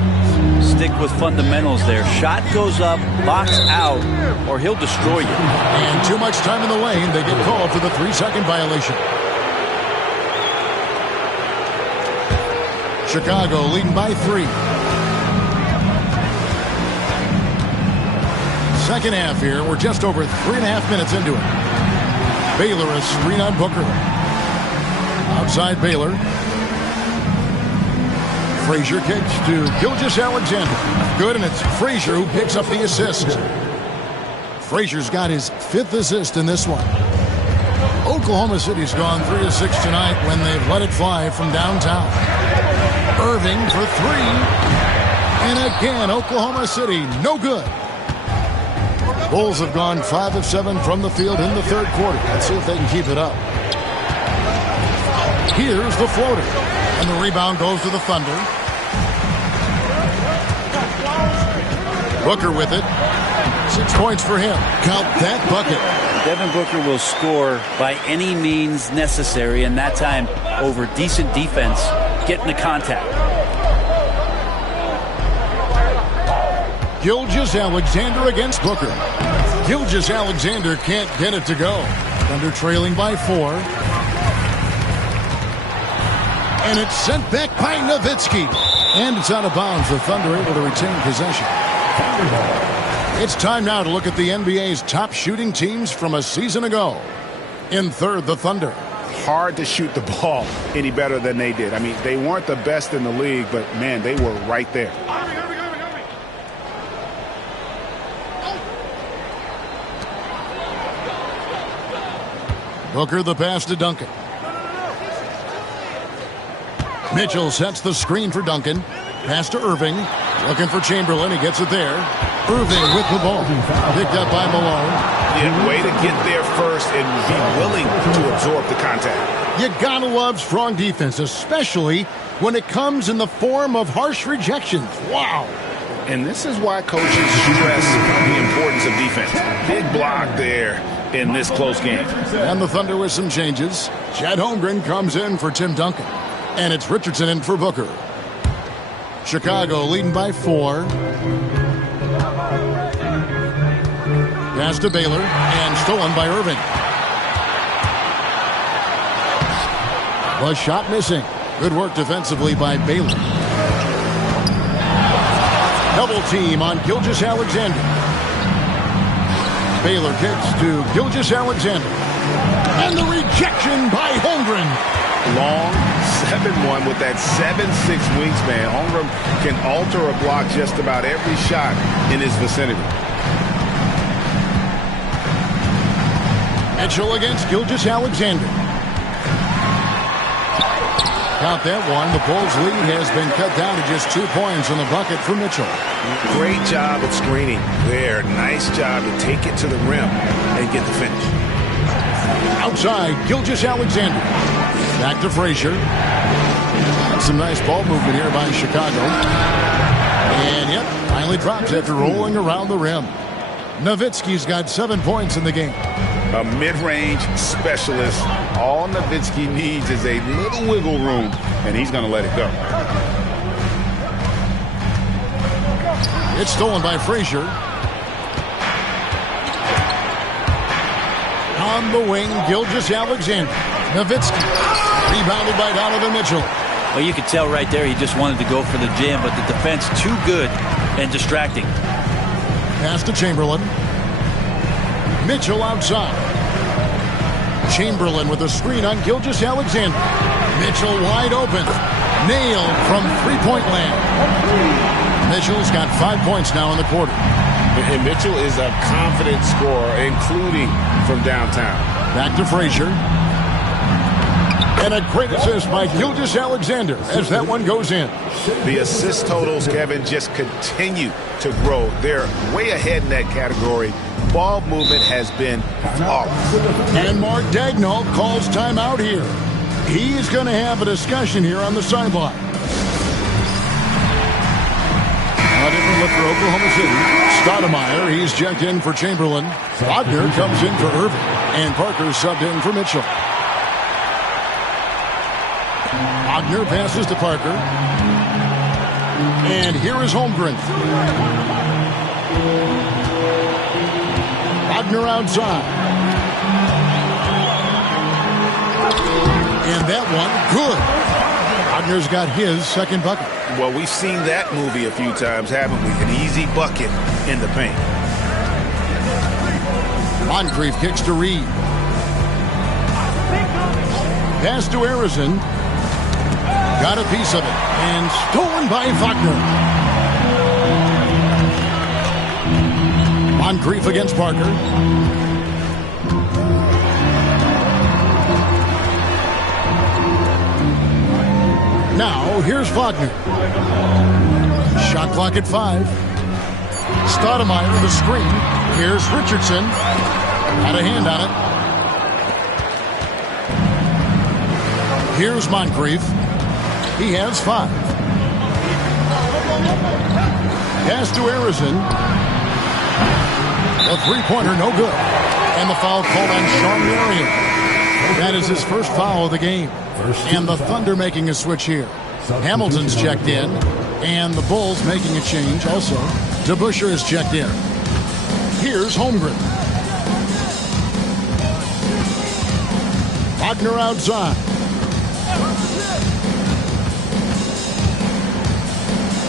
Stick with fundamentals there. Shot goes up, box out, or he'll destroy you. And too much time in the lane. They get called for the 3-second violation. Chicago leading by 3. Second half here. We're just over 3.5 minutes into it. Baylor a screen on Booker. Outside Baylor. Frazier kicks to Gilgeous-Alexander. Good, and it's Frazier who picks up the assist. Frazier's got his 5th assist in this one. Oklahoma City's gone 3 of 6 tonight when they've let it fly from downtown. Irving for 3. And again, Oklahoma City, no good. Bulls have gone 5 of 7 from the field in the third quarter. Let's see if they can keep it up. Here's the floater. And the rebound goes to the Thunder. Booker with it. 6 points for him. Count that bucket. Devin Booker will score by any means necessary, and that time over decent defense, getting the contact. Gilgeous-Alexander against Booker. Gilgeous-Alexander can't get it to go. Thunder trailing by 4. And it's sent back by Nowitzki. And it's out of bounds. The Thunder able to retain possession. It's time now to look at the NBA's top shooting teams from a season ago. In third, the Thunder. Hard to shoot the ball any better than they did. I mean, they weren't the best in the league, but, man, they were right there. Booker the pass to Duncan. Mitchell sets the screen for Duncan. Pass to Irving. Looking for Chamberlain. He gets it there. Irving with the ball. Picked up by Malone. Yeah, way to get there first and be willing to absorb the contact. You gotta love strong defense, especially when it comes in the form of harsh rejections. Wow. And this is why coaches stress the importance of defense. Big block there in this close game. And the Thunder with some changes. Chet Holmgren comes in for Tim Duncan. And it's Richardson in for Booker. Chicago leading by 4. Pass to Baylor and stolen by Irving. Was shot missing. Good work defensively by Baylor. Double team on Gilgeous-Alexander. Baylor kicks to Gilgeous-Alexander. And the rejection by Holmgren. Long 7-1 with that 7'6" wingspan. Holmgren can alter a block just about every shot in his vicinity. Mitchell against Gilgeous-Alexander. Count that one. The Bulls' lead has been cut down to just 2 points on the bucket for Mitchell. Great job at screening there. Nice job to take it to the rim and get the finish. Outside, Gilgeous-Alexander. Back to Frazier. That's some nice ball movement here by Chicago. And yep, finally drops after rolling around the rim. Nowitzki's got 7 points in the game. A mid-range specialist. All Nowitzki needs is a little wiggle room, and he's going to let it go. It's stolen by Frazier. On the wing, Gilgeous-Alexander. Nowitzki. Rebounded by Donovan Mitchell. Well, you could tell right there he just wanted to go for the jam, but the defense too good and distracting. Pass to Chamberlain. Mitchell outside. Chamberlain with a screen on Gilgeous-Alexander. Mitchell wide open. Nailed from three-point land. Mitchell's got 5 points now in the quarter. And Mitchell is a confident scorer, including from downtown. Back to Frazier. And a great assist by Gilgeous-Alexander as that one goes in. The assist totals, Kevin, just continue to grow. They're way ahead in that category. Ball movement has been flawless. And Mark Daigneault calls timeout here. He's going to have a discussion here on the sideline. A different look for Oklahoma City. Stoudemire, he's checked in for Chamberlain. Wagner comes in for Irving. And Parker subbed in for Mitchell. Wagner passes to Parker. And here is Holmgren. Wagner outside. And that one, good. Wagner's got his second bucket. Well, we've seen that movie a few times, haven't we? An easy bucket in the paint. Moncrief kicks to Reed. Pass to Arizin. Got a piece of it. And stolen by Wagner. Moncrief against Parker. Now, here's Wagner. Shot clock at 5. Stoudemire the screen. Here's Richardson. Got a hand on it. Here's Moncrief. He has 5. Pass to Arizin. A three-pointer, no good. And the foul called on Shawn Marion. That is his first foul of the game. And the Thunder making a switch here. Hamilton's checked in. And the Bulls making a change also. DeBusschere is checked in. Here's Holmgren. Wagner outside.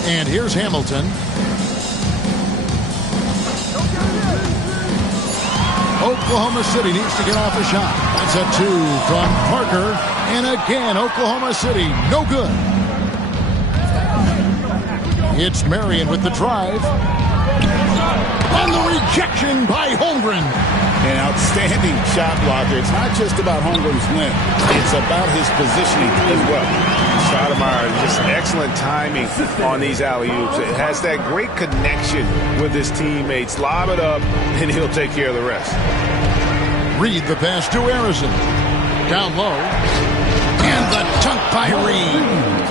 And here's Hamilton. Oklahoma City needs to get off a shot. That's a 2 from Parker. And again, Oklahoma City, no good. It's Marion with the drive. And the rejection by Holmgren. An outstanding shot blocker. It's not just about Holmgren's length. It's about his positioning as well. Stoudemire, just excellent timing on these alley-oops. It has that great connection with his teammates. Lob it up, and he'll take care of the rest. Reed the pass to Arizin. Down low. And the dunk by Reed.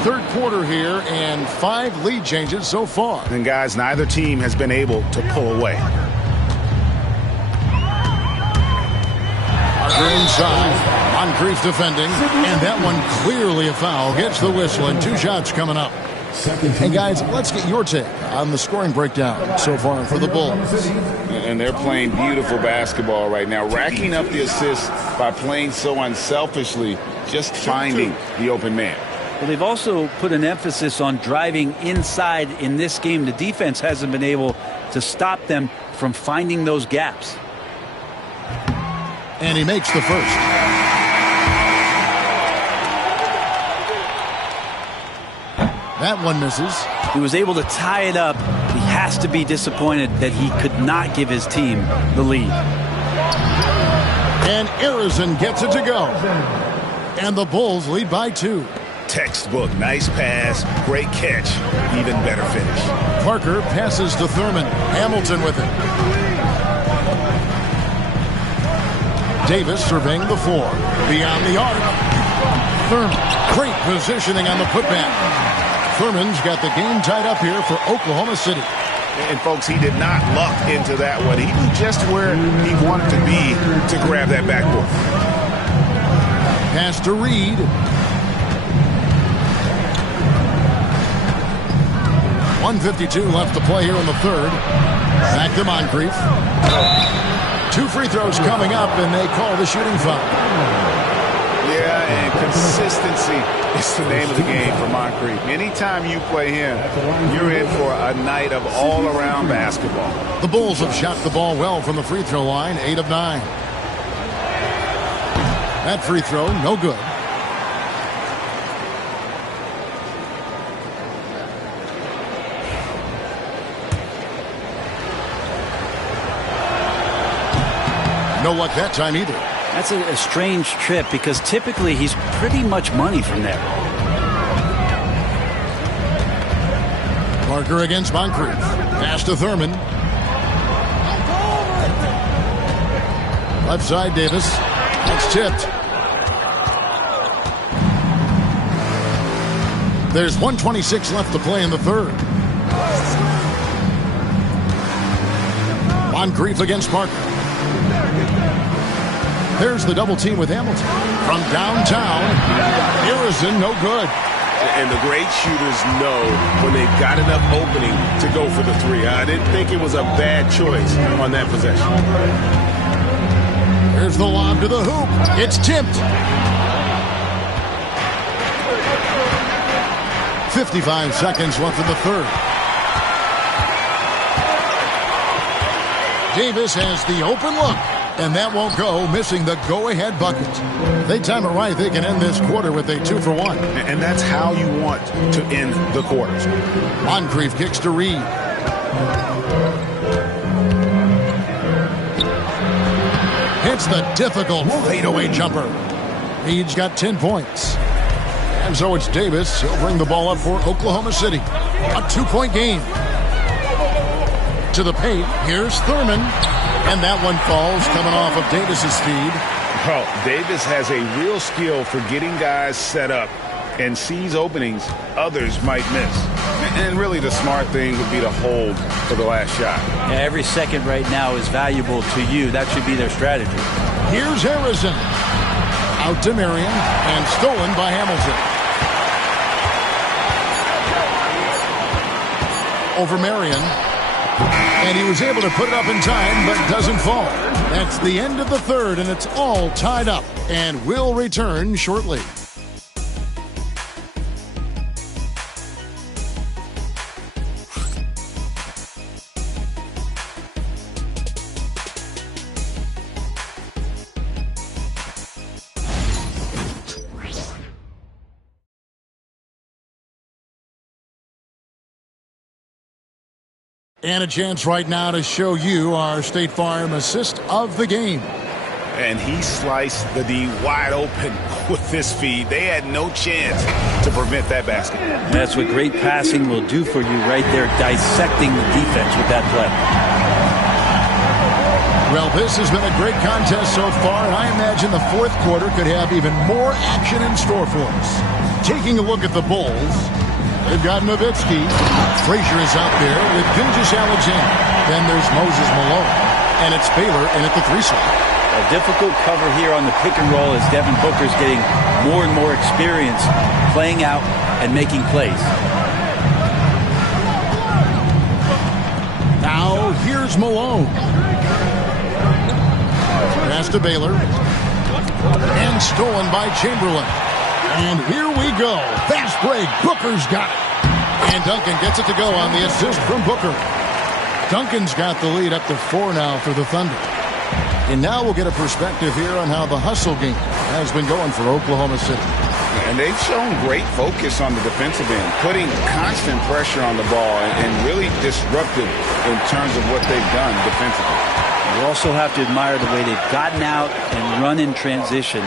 Third quarter here, and 5 lead changes so far. And guys, neither team has been able to pull away. Parker inside. Moncrief defending. And that one clearly a foul. Gets the whistle, and 2 shots coming up. And guys, let's get your take on the scoring breakdown so far for the Bulls. And they're playing beautiful basketball right now, racking up the assists by playing so unselfishly, just finding the open man. Well, they've also put an emphasis on driving inside in this game. The defense hasn't been able to stop them from finding those gaps. And he makes the first. That one misses. He was able to tie it up. He has to be disappointed that he could not give his team the lead. And Arizin gets it to go. And the Bulls lead by 2. Textbook, nice pass, great catch, even better finish. Parker passes to Thurman. Hamilton with it. Davis surveying the floor. Beyond the arc. Thurman. Great positioning on the putback. Thurman's got the game tied up here for Oklahoma City. And, folks, he did not luck into that one. He knew just where he wanted to be to grab that backboard. Pass to Reed. .152 left to play here in the third. Back to Moncrief. 2 free throws coming up, and they call the shooting foul. Yeah, and consistency is the name of the game for Moncrief. Anytime you play him, you're in for a night of all-around basketball. The Bulls have shot the ball well from the free throw line, 8 of 9. That free throw, no good. No luck that time either. That's a strange trip because typically he's pretty much money from there. Parker against Moncrief. Pass to Thurman. Left side, Davis. That's tipped. There's 1:26 left to play in the third. Moncrief against Parker. There's the double team with Hamilton. From downtown, Harrison, no good. And the great shooters know when they've got enough opening to go for the three. I didn't think it was a bad choice on that possession. Here's the lob to the hoop. It's tipped. 55 seconds left in the third. Davis has the open look. And that won't go, missing the go-ahead bucket. If they time it right, they can end this quarter with a 2-for-1. And that's how you want to end the quarters. Moncrief kicks to Reed. Hits the difficult fadeaway jumper. Reed's got 10 points. And so it's Davis. He'll bring the ball up for Oklahoma City. A 2-point game. To the paint, here's Thurman. And that one falls, coming off of Davis's feed. Well, Davis has a real skill for getting guys set up and sees openings others might miss. And really the smart thing would be to hold for the last shot. Yeah, every second right now is valuable to you. That should be their strategy. Here's Harrison. Out to Marion and stolen by Hamilton. Over Marion. And he was able to put it up in time, but doesn't fall. That's the end of the third, and it's all tied up. And we'll return shortly. And a chance right now to show you our State Farm assist of the game. And he sliced the D wide open with this feed. They had no chance to prevent that basket. That's what great passing will do for you right there, dissecting the defense with that play. Well, this has been a great contest so far, and I imagine the fourth quarter could have even more action in store for us. Taking a look at the Bulls. They've got Nowitzki. Frazier is out there with Gilgeous-Alexander. Then there's Moses Malone. And it's Baylor in at the 3 slot. A difficult cover here on the pick and roll as Devin Booker's getting more and more experience playing out and making plays. Now here's Malone. Pass to Baylor. And stolen by Chamberlain. And here we go. Fast break. Booker's got it. And Duncan gets it to go on the assist from Booker. Duncan's got the lead up to 4 now for the Thunder. And now we'll get a perspective here on how the hustle game has been going for Oklahoma City. And they've shown great focus on the defensive end, putting constant pressure on the ball and really disruptive in terms of what they've done defensively. You also have to admire the way they've gotten out and run in transition.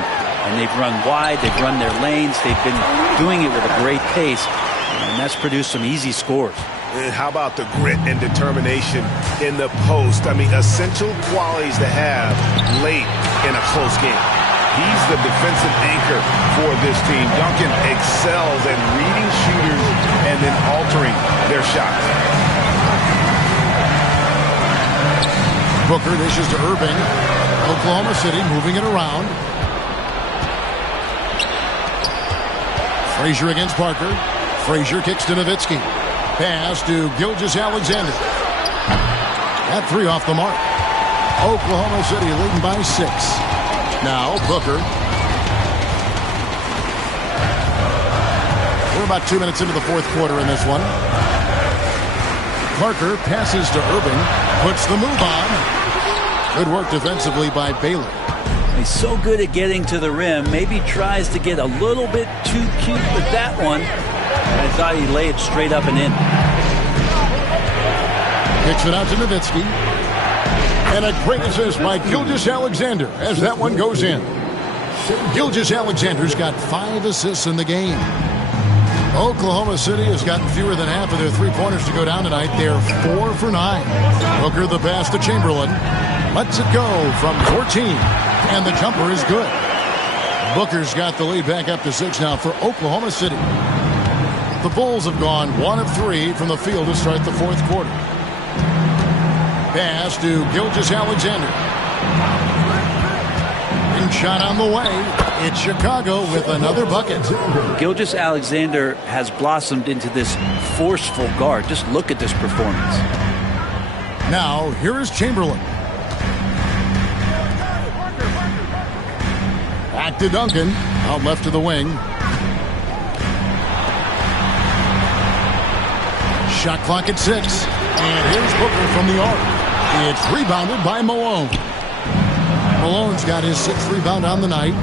And they've run wide, they've run their lanes, they've been doing it with a great pace, and that's produced some easy scores. How about the grit and determination in the post? I mean, essential qualities to have late in a close game. He's the defensive anchor for this team. Duncan excels at reading shooters and then altering their shots. Booker dishes to Irving. Oklahoma City moving it around. Frazier against Parker. Frazier kicks to Nowitzki. Pass to Gilgeous-Alexander. That three off the mark. Oklahoma City leading by 6. Now Booker. We're about 2 minutes into the fourth quarter in this one. Parker passes to Irving. Puts the move on. Good work defensively by Baylor. He's so good at getting to the rim. Maybe tries to get a little bit too cute with that one. I thought he'd lay it straight up and in. Kicks it out to Nowitzki. And a great assist by Gilgeous-Alexander as that one goes in. Gilgeous-Alexander's got 5 assists in the game. Oklahoma City has gotten fewer than half of their three-pointers to go down tonight. They're 4 for 9. Booker the pass to Chamberlain. Lets it go from 14. And the jumper is good. Booker's got the lead back up to 6 now for Oklahoma City. The Bulls have gone 1 of 3 from the field to start the fourth quarter. Pass to Gilgeous-Alexander. And shot on the way. It's Chicago with another bucket. Gilgeous-Alexander has blossomed into this forceful guard. Just look at this performance. Now, here is Chamberlain. Back to Duncan. Out left to the wing. Shot clock at 6. And here's Booker from the arc. It's rebounded by Malone. Malone's got his 6th rebound on the night.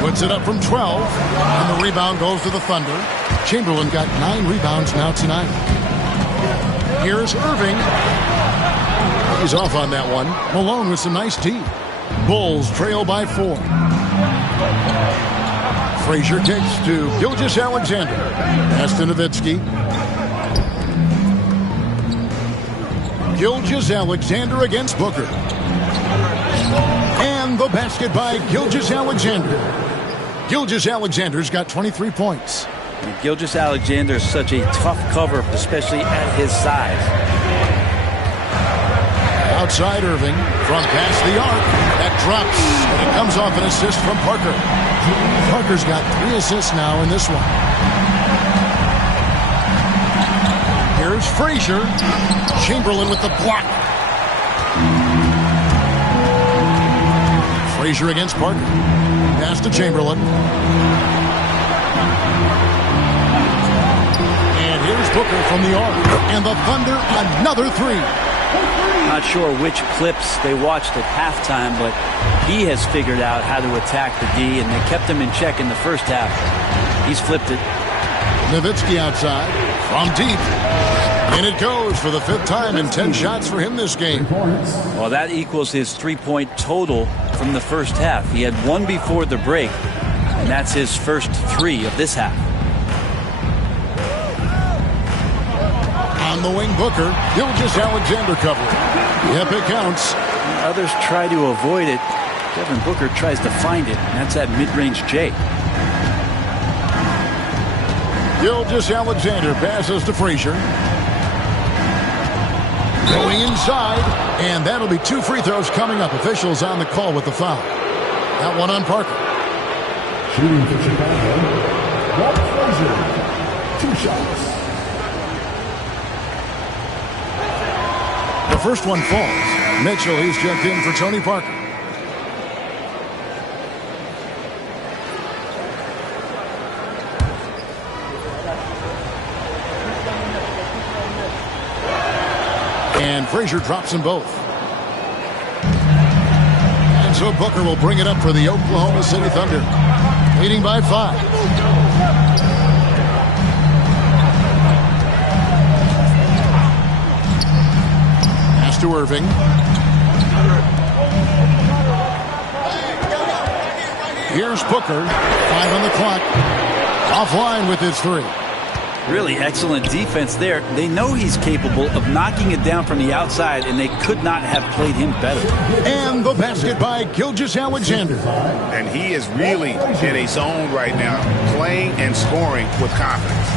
Puts it up from 12. And the rebound goes to the Thunder. Chamberlain got 9 rebounds now tonight. Here's Irving. He's off on that one. Malone with some nice D. Bulls trail by 4. Frazier kicks to Gilgeous-Alexander. Pass to Nowitzki. Gilgeous-Alexander against Booker. And the basket by Gilgeous-Alexander. Gilgeous-Alexander's got 23 points. Gilgeous-Alexander is such a tough cover, especially at his size. Outside Irving from past the arc. That drops. And it comes off an assist from Parker. Parker's got 3 assists now in this one. Here's Frazier. Chamberlain with the block. Frazier against Parker. Pass to Chamberlain. And here's Booker from the arc. And the Thunder, another 3. Not sure which clips they watched at halftime, but he has figured out how to attack the D, and they kept him in check in the first half. He's flipped it. Nowitzki outside from deep. And it goes for the 5th time in 10 shots for him this game. Well, that equals his 3-point total from the first half. He had 1 before the break, and that's his first 3 of this half. On the wing, Booker. Gilgeous-Alexander covering. Yep, it counts. Others try to avoid it. Devin Booker tries to find it, and that's that mid-range J. Gilgeous-Alexander passes to Frazier. Going inside, and that'll be 2 free throws coming up. Officials on the call with the foul. That one on Parker. Shooting for Chicago, Walt Frazier. 2 shots. The first one falls. Mitchell, he's checked in for Tony Parker. And Frazier drops them both. And so Booker will bring it up for the Oklahoma City Thunder, leading by 5. Pass to Irving. Here's Booker. 5 on the clock. Offline with his 3. Really excellent defense there. They know he's capable of knocking it down from the outside, and they could not have played him better. And the basket by Gilgeous-Alexander. And he is really in a zone right now, playing and scoring with confidence.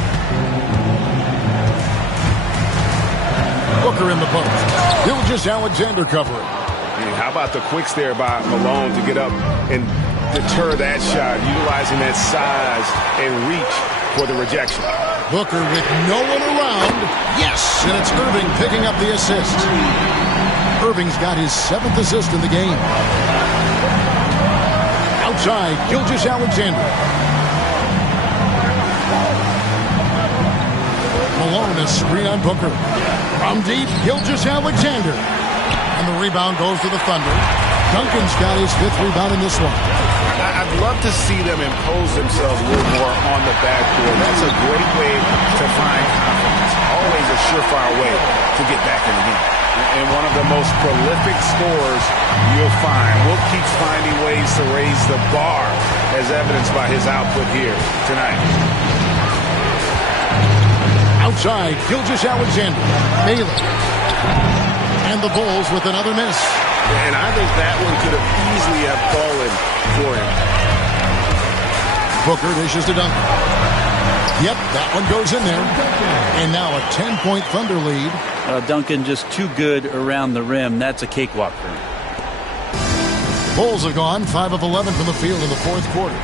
Booker in the post. Gilgeous-Alexander covering. How about the quicks there by Malone to get up and deter that shot, utilizing that size and reach for the rejection. Booker with no one around. Yes, and it's Irving picking up the assist. Irving's got his 7th assist in the game. Outside, Gilgeous-Alexander. Malone, a screen on Booker. From deep, Gilgeous-Alexander. And the rebound goes to the Thunder. Duncan's got his 5th rebound in this one. I'd love to see them impose themselves a little more on the backboard. That's a great way to find confidence. Always a surefire way to get back in the game. And one of the most prolific scorers you'll find. Will keeps finding ways to raise the bar, as evidenced by his output here tonight. Outside, Gilgeous-Alexander. Baylor. And the Bulls with another miss. And I think that one could have easily have fallen for him. Booker dishes to Duncan. Yep, that one goes in there. And now a 10-point Thunder lead. Duncan just too good around the rim. That's a cakewalk for him. Bulls have gone 5 of 11 from the field in the 4th quarter.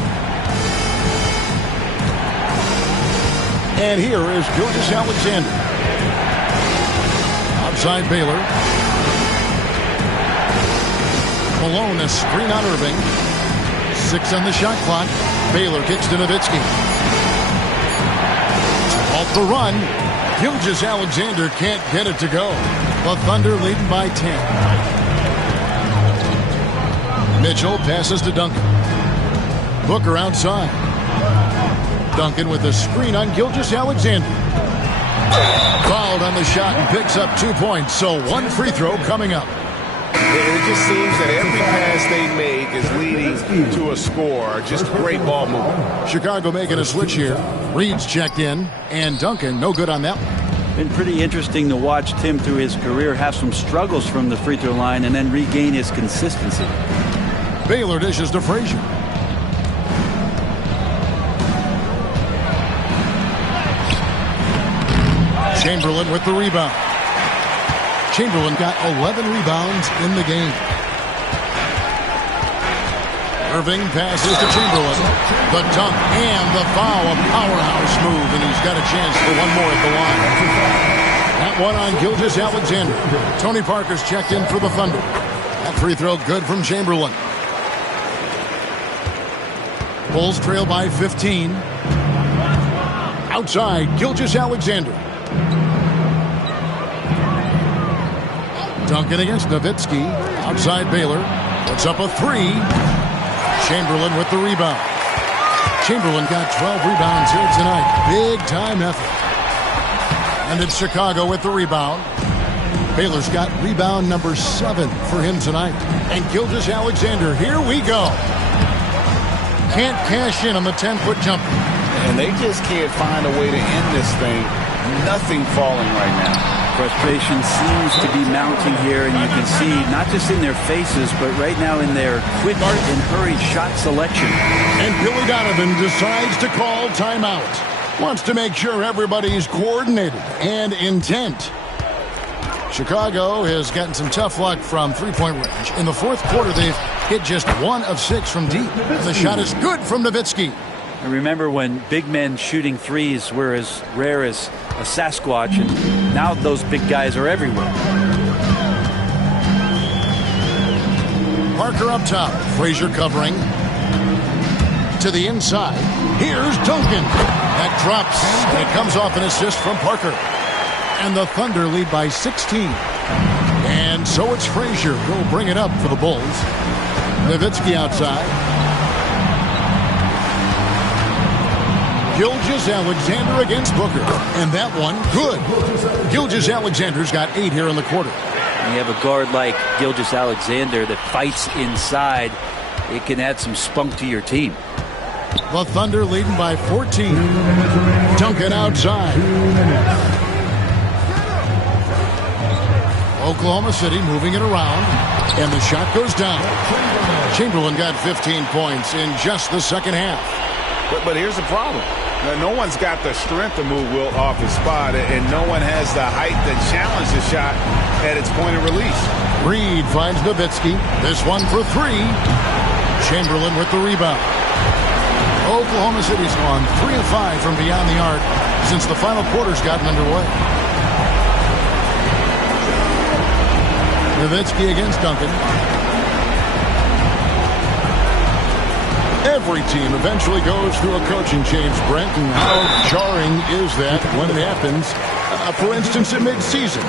And here is Gilgeous-Alexander. Outside Baylor. Malone, a screen on Irving. 6 on the shot clock. Baylor kicks to Nowitzki. Off the run. Gilgeous-Alexander can't get it to go. The Thunder leading by 10. Mitchell passes to Duncan. Booker outside. Duncan with a screen on Gilgeous-Alexander. Fouled on the shot and picks up 2 points. So 1 free throw coming up. It just seems that every pass they make is leading to a score. Just great ball movement. Chicago making a switch here. Reed's checked in, and Duncan no good on that one. Been pretty interesting to watch Tim through his career have some struggles from the free throw line and then regain his consistency. Baylor dishes to Frazier. Chamberlain with the rebound. Chamberlain got 11 rebounds in the game. Irving passes to Chamberlain. The dunk and the foul. A powerhouse move, and he's got a chance for one more at the line. That one on Gilgeous-Alexander. Tony Parker's checked in for the Thunder. That free throw good from Chamberlain. Bulls trail by 15. Outside, Gilgeous-Alexander. Duncan against Nowitzki. Outside Baylor. Puts up a 3. Chamberlain with the rebound. Chamberlain got 12 rebounds here tonight. Big time effort. And it's Chicago with the rebound. Baylor's got rebound number 7 for him tonight. And Gilgeous-Alexander, here we go. Can't cash in on the 10-foot jumper. And they just can't find a way to end this thing. Nothing falling right now. Frustration seems to be mounting here, and you can see not just in their faces, but right now in their quick and hurried shot selection. And Billy Donovan decides to call timeout. Wants to make sure everybody's coordinated and intent. Chicago has gotten some tough luck from three-point range. In the 4th quarter, they've hit just 1 of 6 from deep. And the shot is good from Nowitzki. I remember when big men shooting threes were as rare as a Sasquatch, and now those big guys are everywhere. Parker up top. Frazier covering. To the inside. Here's Duncan. That drops. And it comes off an assist from Parker. And the Thunder lead by 16. And so it's Frazier who'll bring it up for the Bulls. Nowitzki outside. Gilgeous-Alexander against Booker. And that one, good. Gilgeous-Alexander's got 8 here in the quarter. When you have a guard like Gilgeous-Alexander that fights inside, it can add some spunk to your team. The Thunder leading by 14. Duncan outside. Oklahoma City moving it around, and the shot goes down. Chamberlain got 15 points in just the second half. But here's the problem. Now, no one's got the strength to move Wilt off his spot, and no one has the height to challenge the shot at its point of release. Reed finds Nowitzki. This one for three. Chamberlain with the rebound. Oklahoma City's gone 3 of 5 from beyond the arc since the final quarter's gotten underway. Nowitzki against Duncan. Every team eventually goes through a coaching change, Brent, and how jarring is that when it happens, for instance, in mid-season?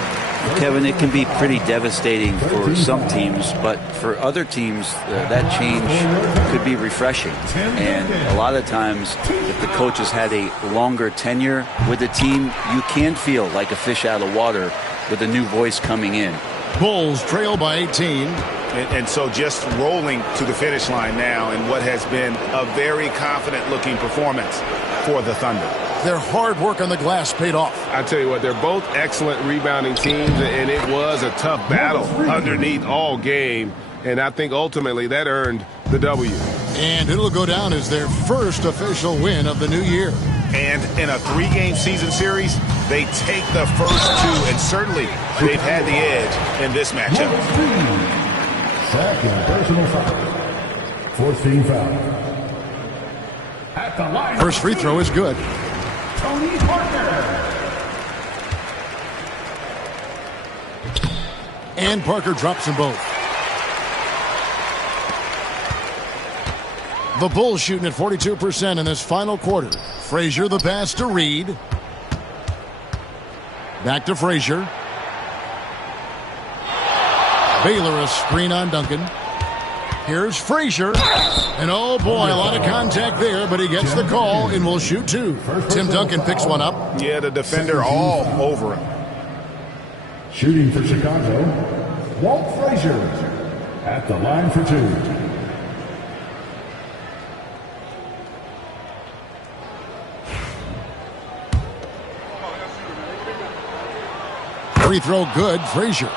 Kevin, it can be pretty devastating for some teams, but for other teams, that change could be refreshing. And a lot of times, if the coach has had a longer tenure with the team, you can feel like a fish out of water with a new voice coming in. Bulls trail by 18. And so just rolling to the finish line now in what has been a very confident-looking performance for the Thunder. Their hard work on the glass paid off. I tell you what, they're both excellent rebounding teams, and it was a tough battle underneath all game. And I think ultimately that earned the W. And it'll go down as their first official win of the new year. And in a 3-game season series, they take the first 2, and certainly they've had the edge in this matchup. Second personal foul. 14 foul. At the line. First free throw is good. Tony Parker. And Parker drops them both. The Bulls shooting at 42% in this final quarter. Frazier the pass to Reed. Back to Frazier. Baylor a screen on Duncan. Here's Frazier. And oh boy, a lot of contact there, but he gets the call and will shoot 2. Tim Duncan picks one up. Yeah, the defender all over him. Shooting for Chicago, Walt Frazier at the line for 2. Free throw good, Frazier.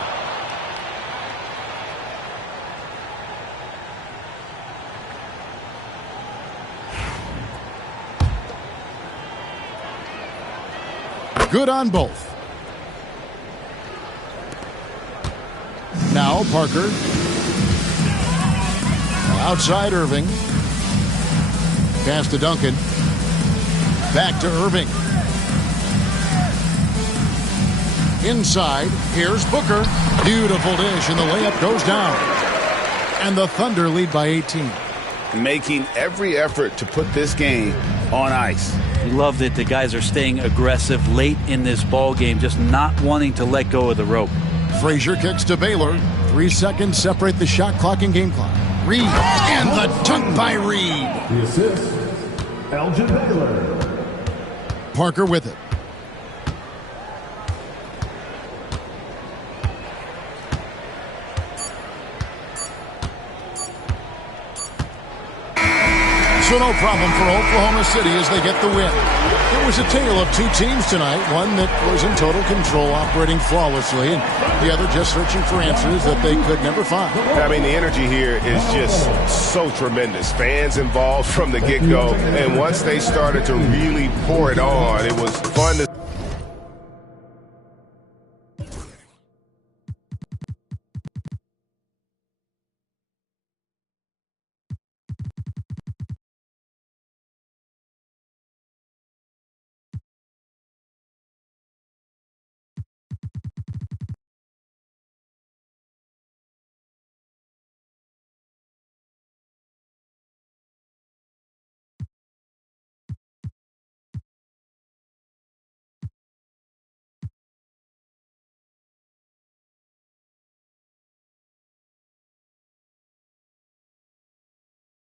Good on both. Now Parker. Outside Irving. Pass to Duncan. Back to Irving. Inside, here's Booker. Beautiful dish, and the layup goes down. And the Thunder lead by 18. Making every effort to put this game on ice. We love that the guys are staying aggressive late in this ball game, just not wanting to let go of the rope. Frazier kicks to Baylor. 3 seconds separate the shot clock and game clock. Reed, and the dunk by Reed. The assist, Elgin Baylor. Parker with it. So no problem for Oklahoma City as they get the win. It was a tale of 2 teams tonight, one that was in total control, operating flawlessly, and the other just searching for answers that they could never find. I mean, the energy here is just so tremendous. Fans involved from the get-go, and once they started to really pour it on, it was fun to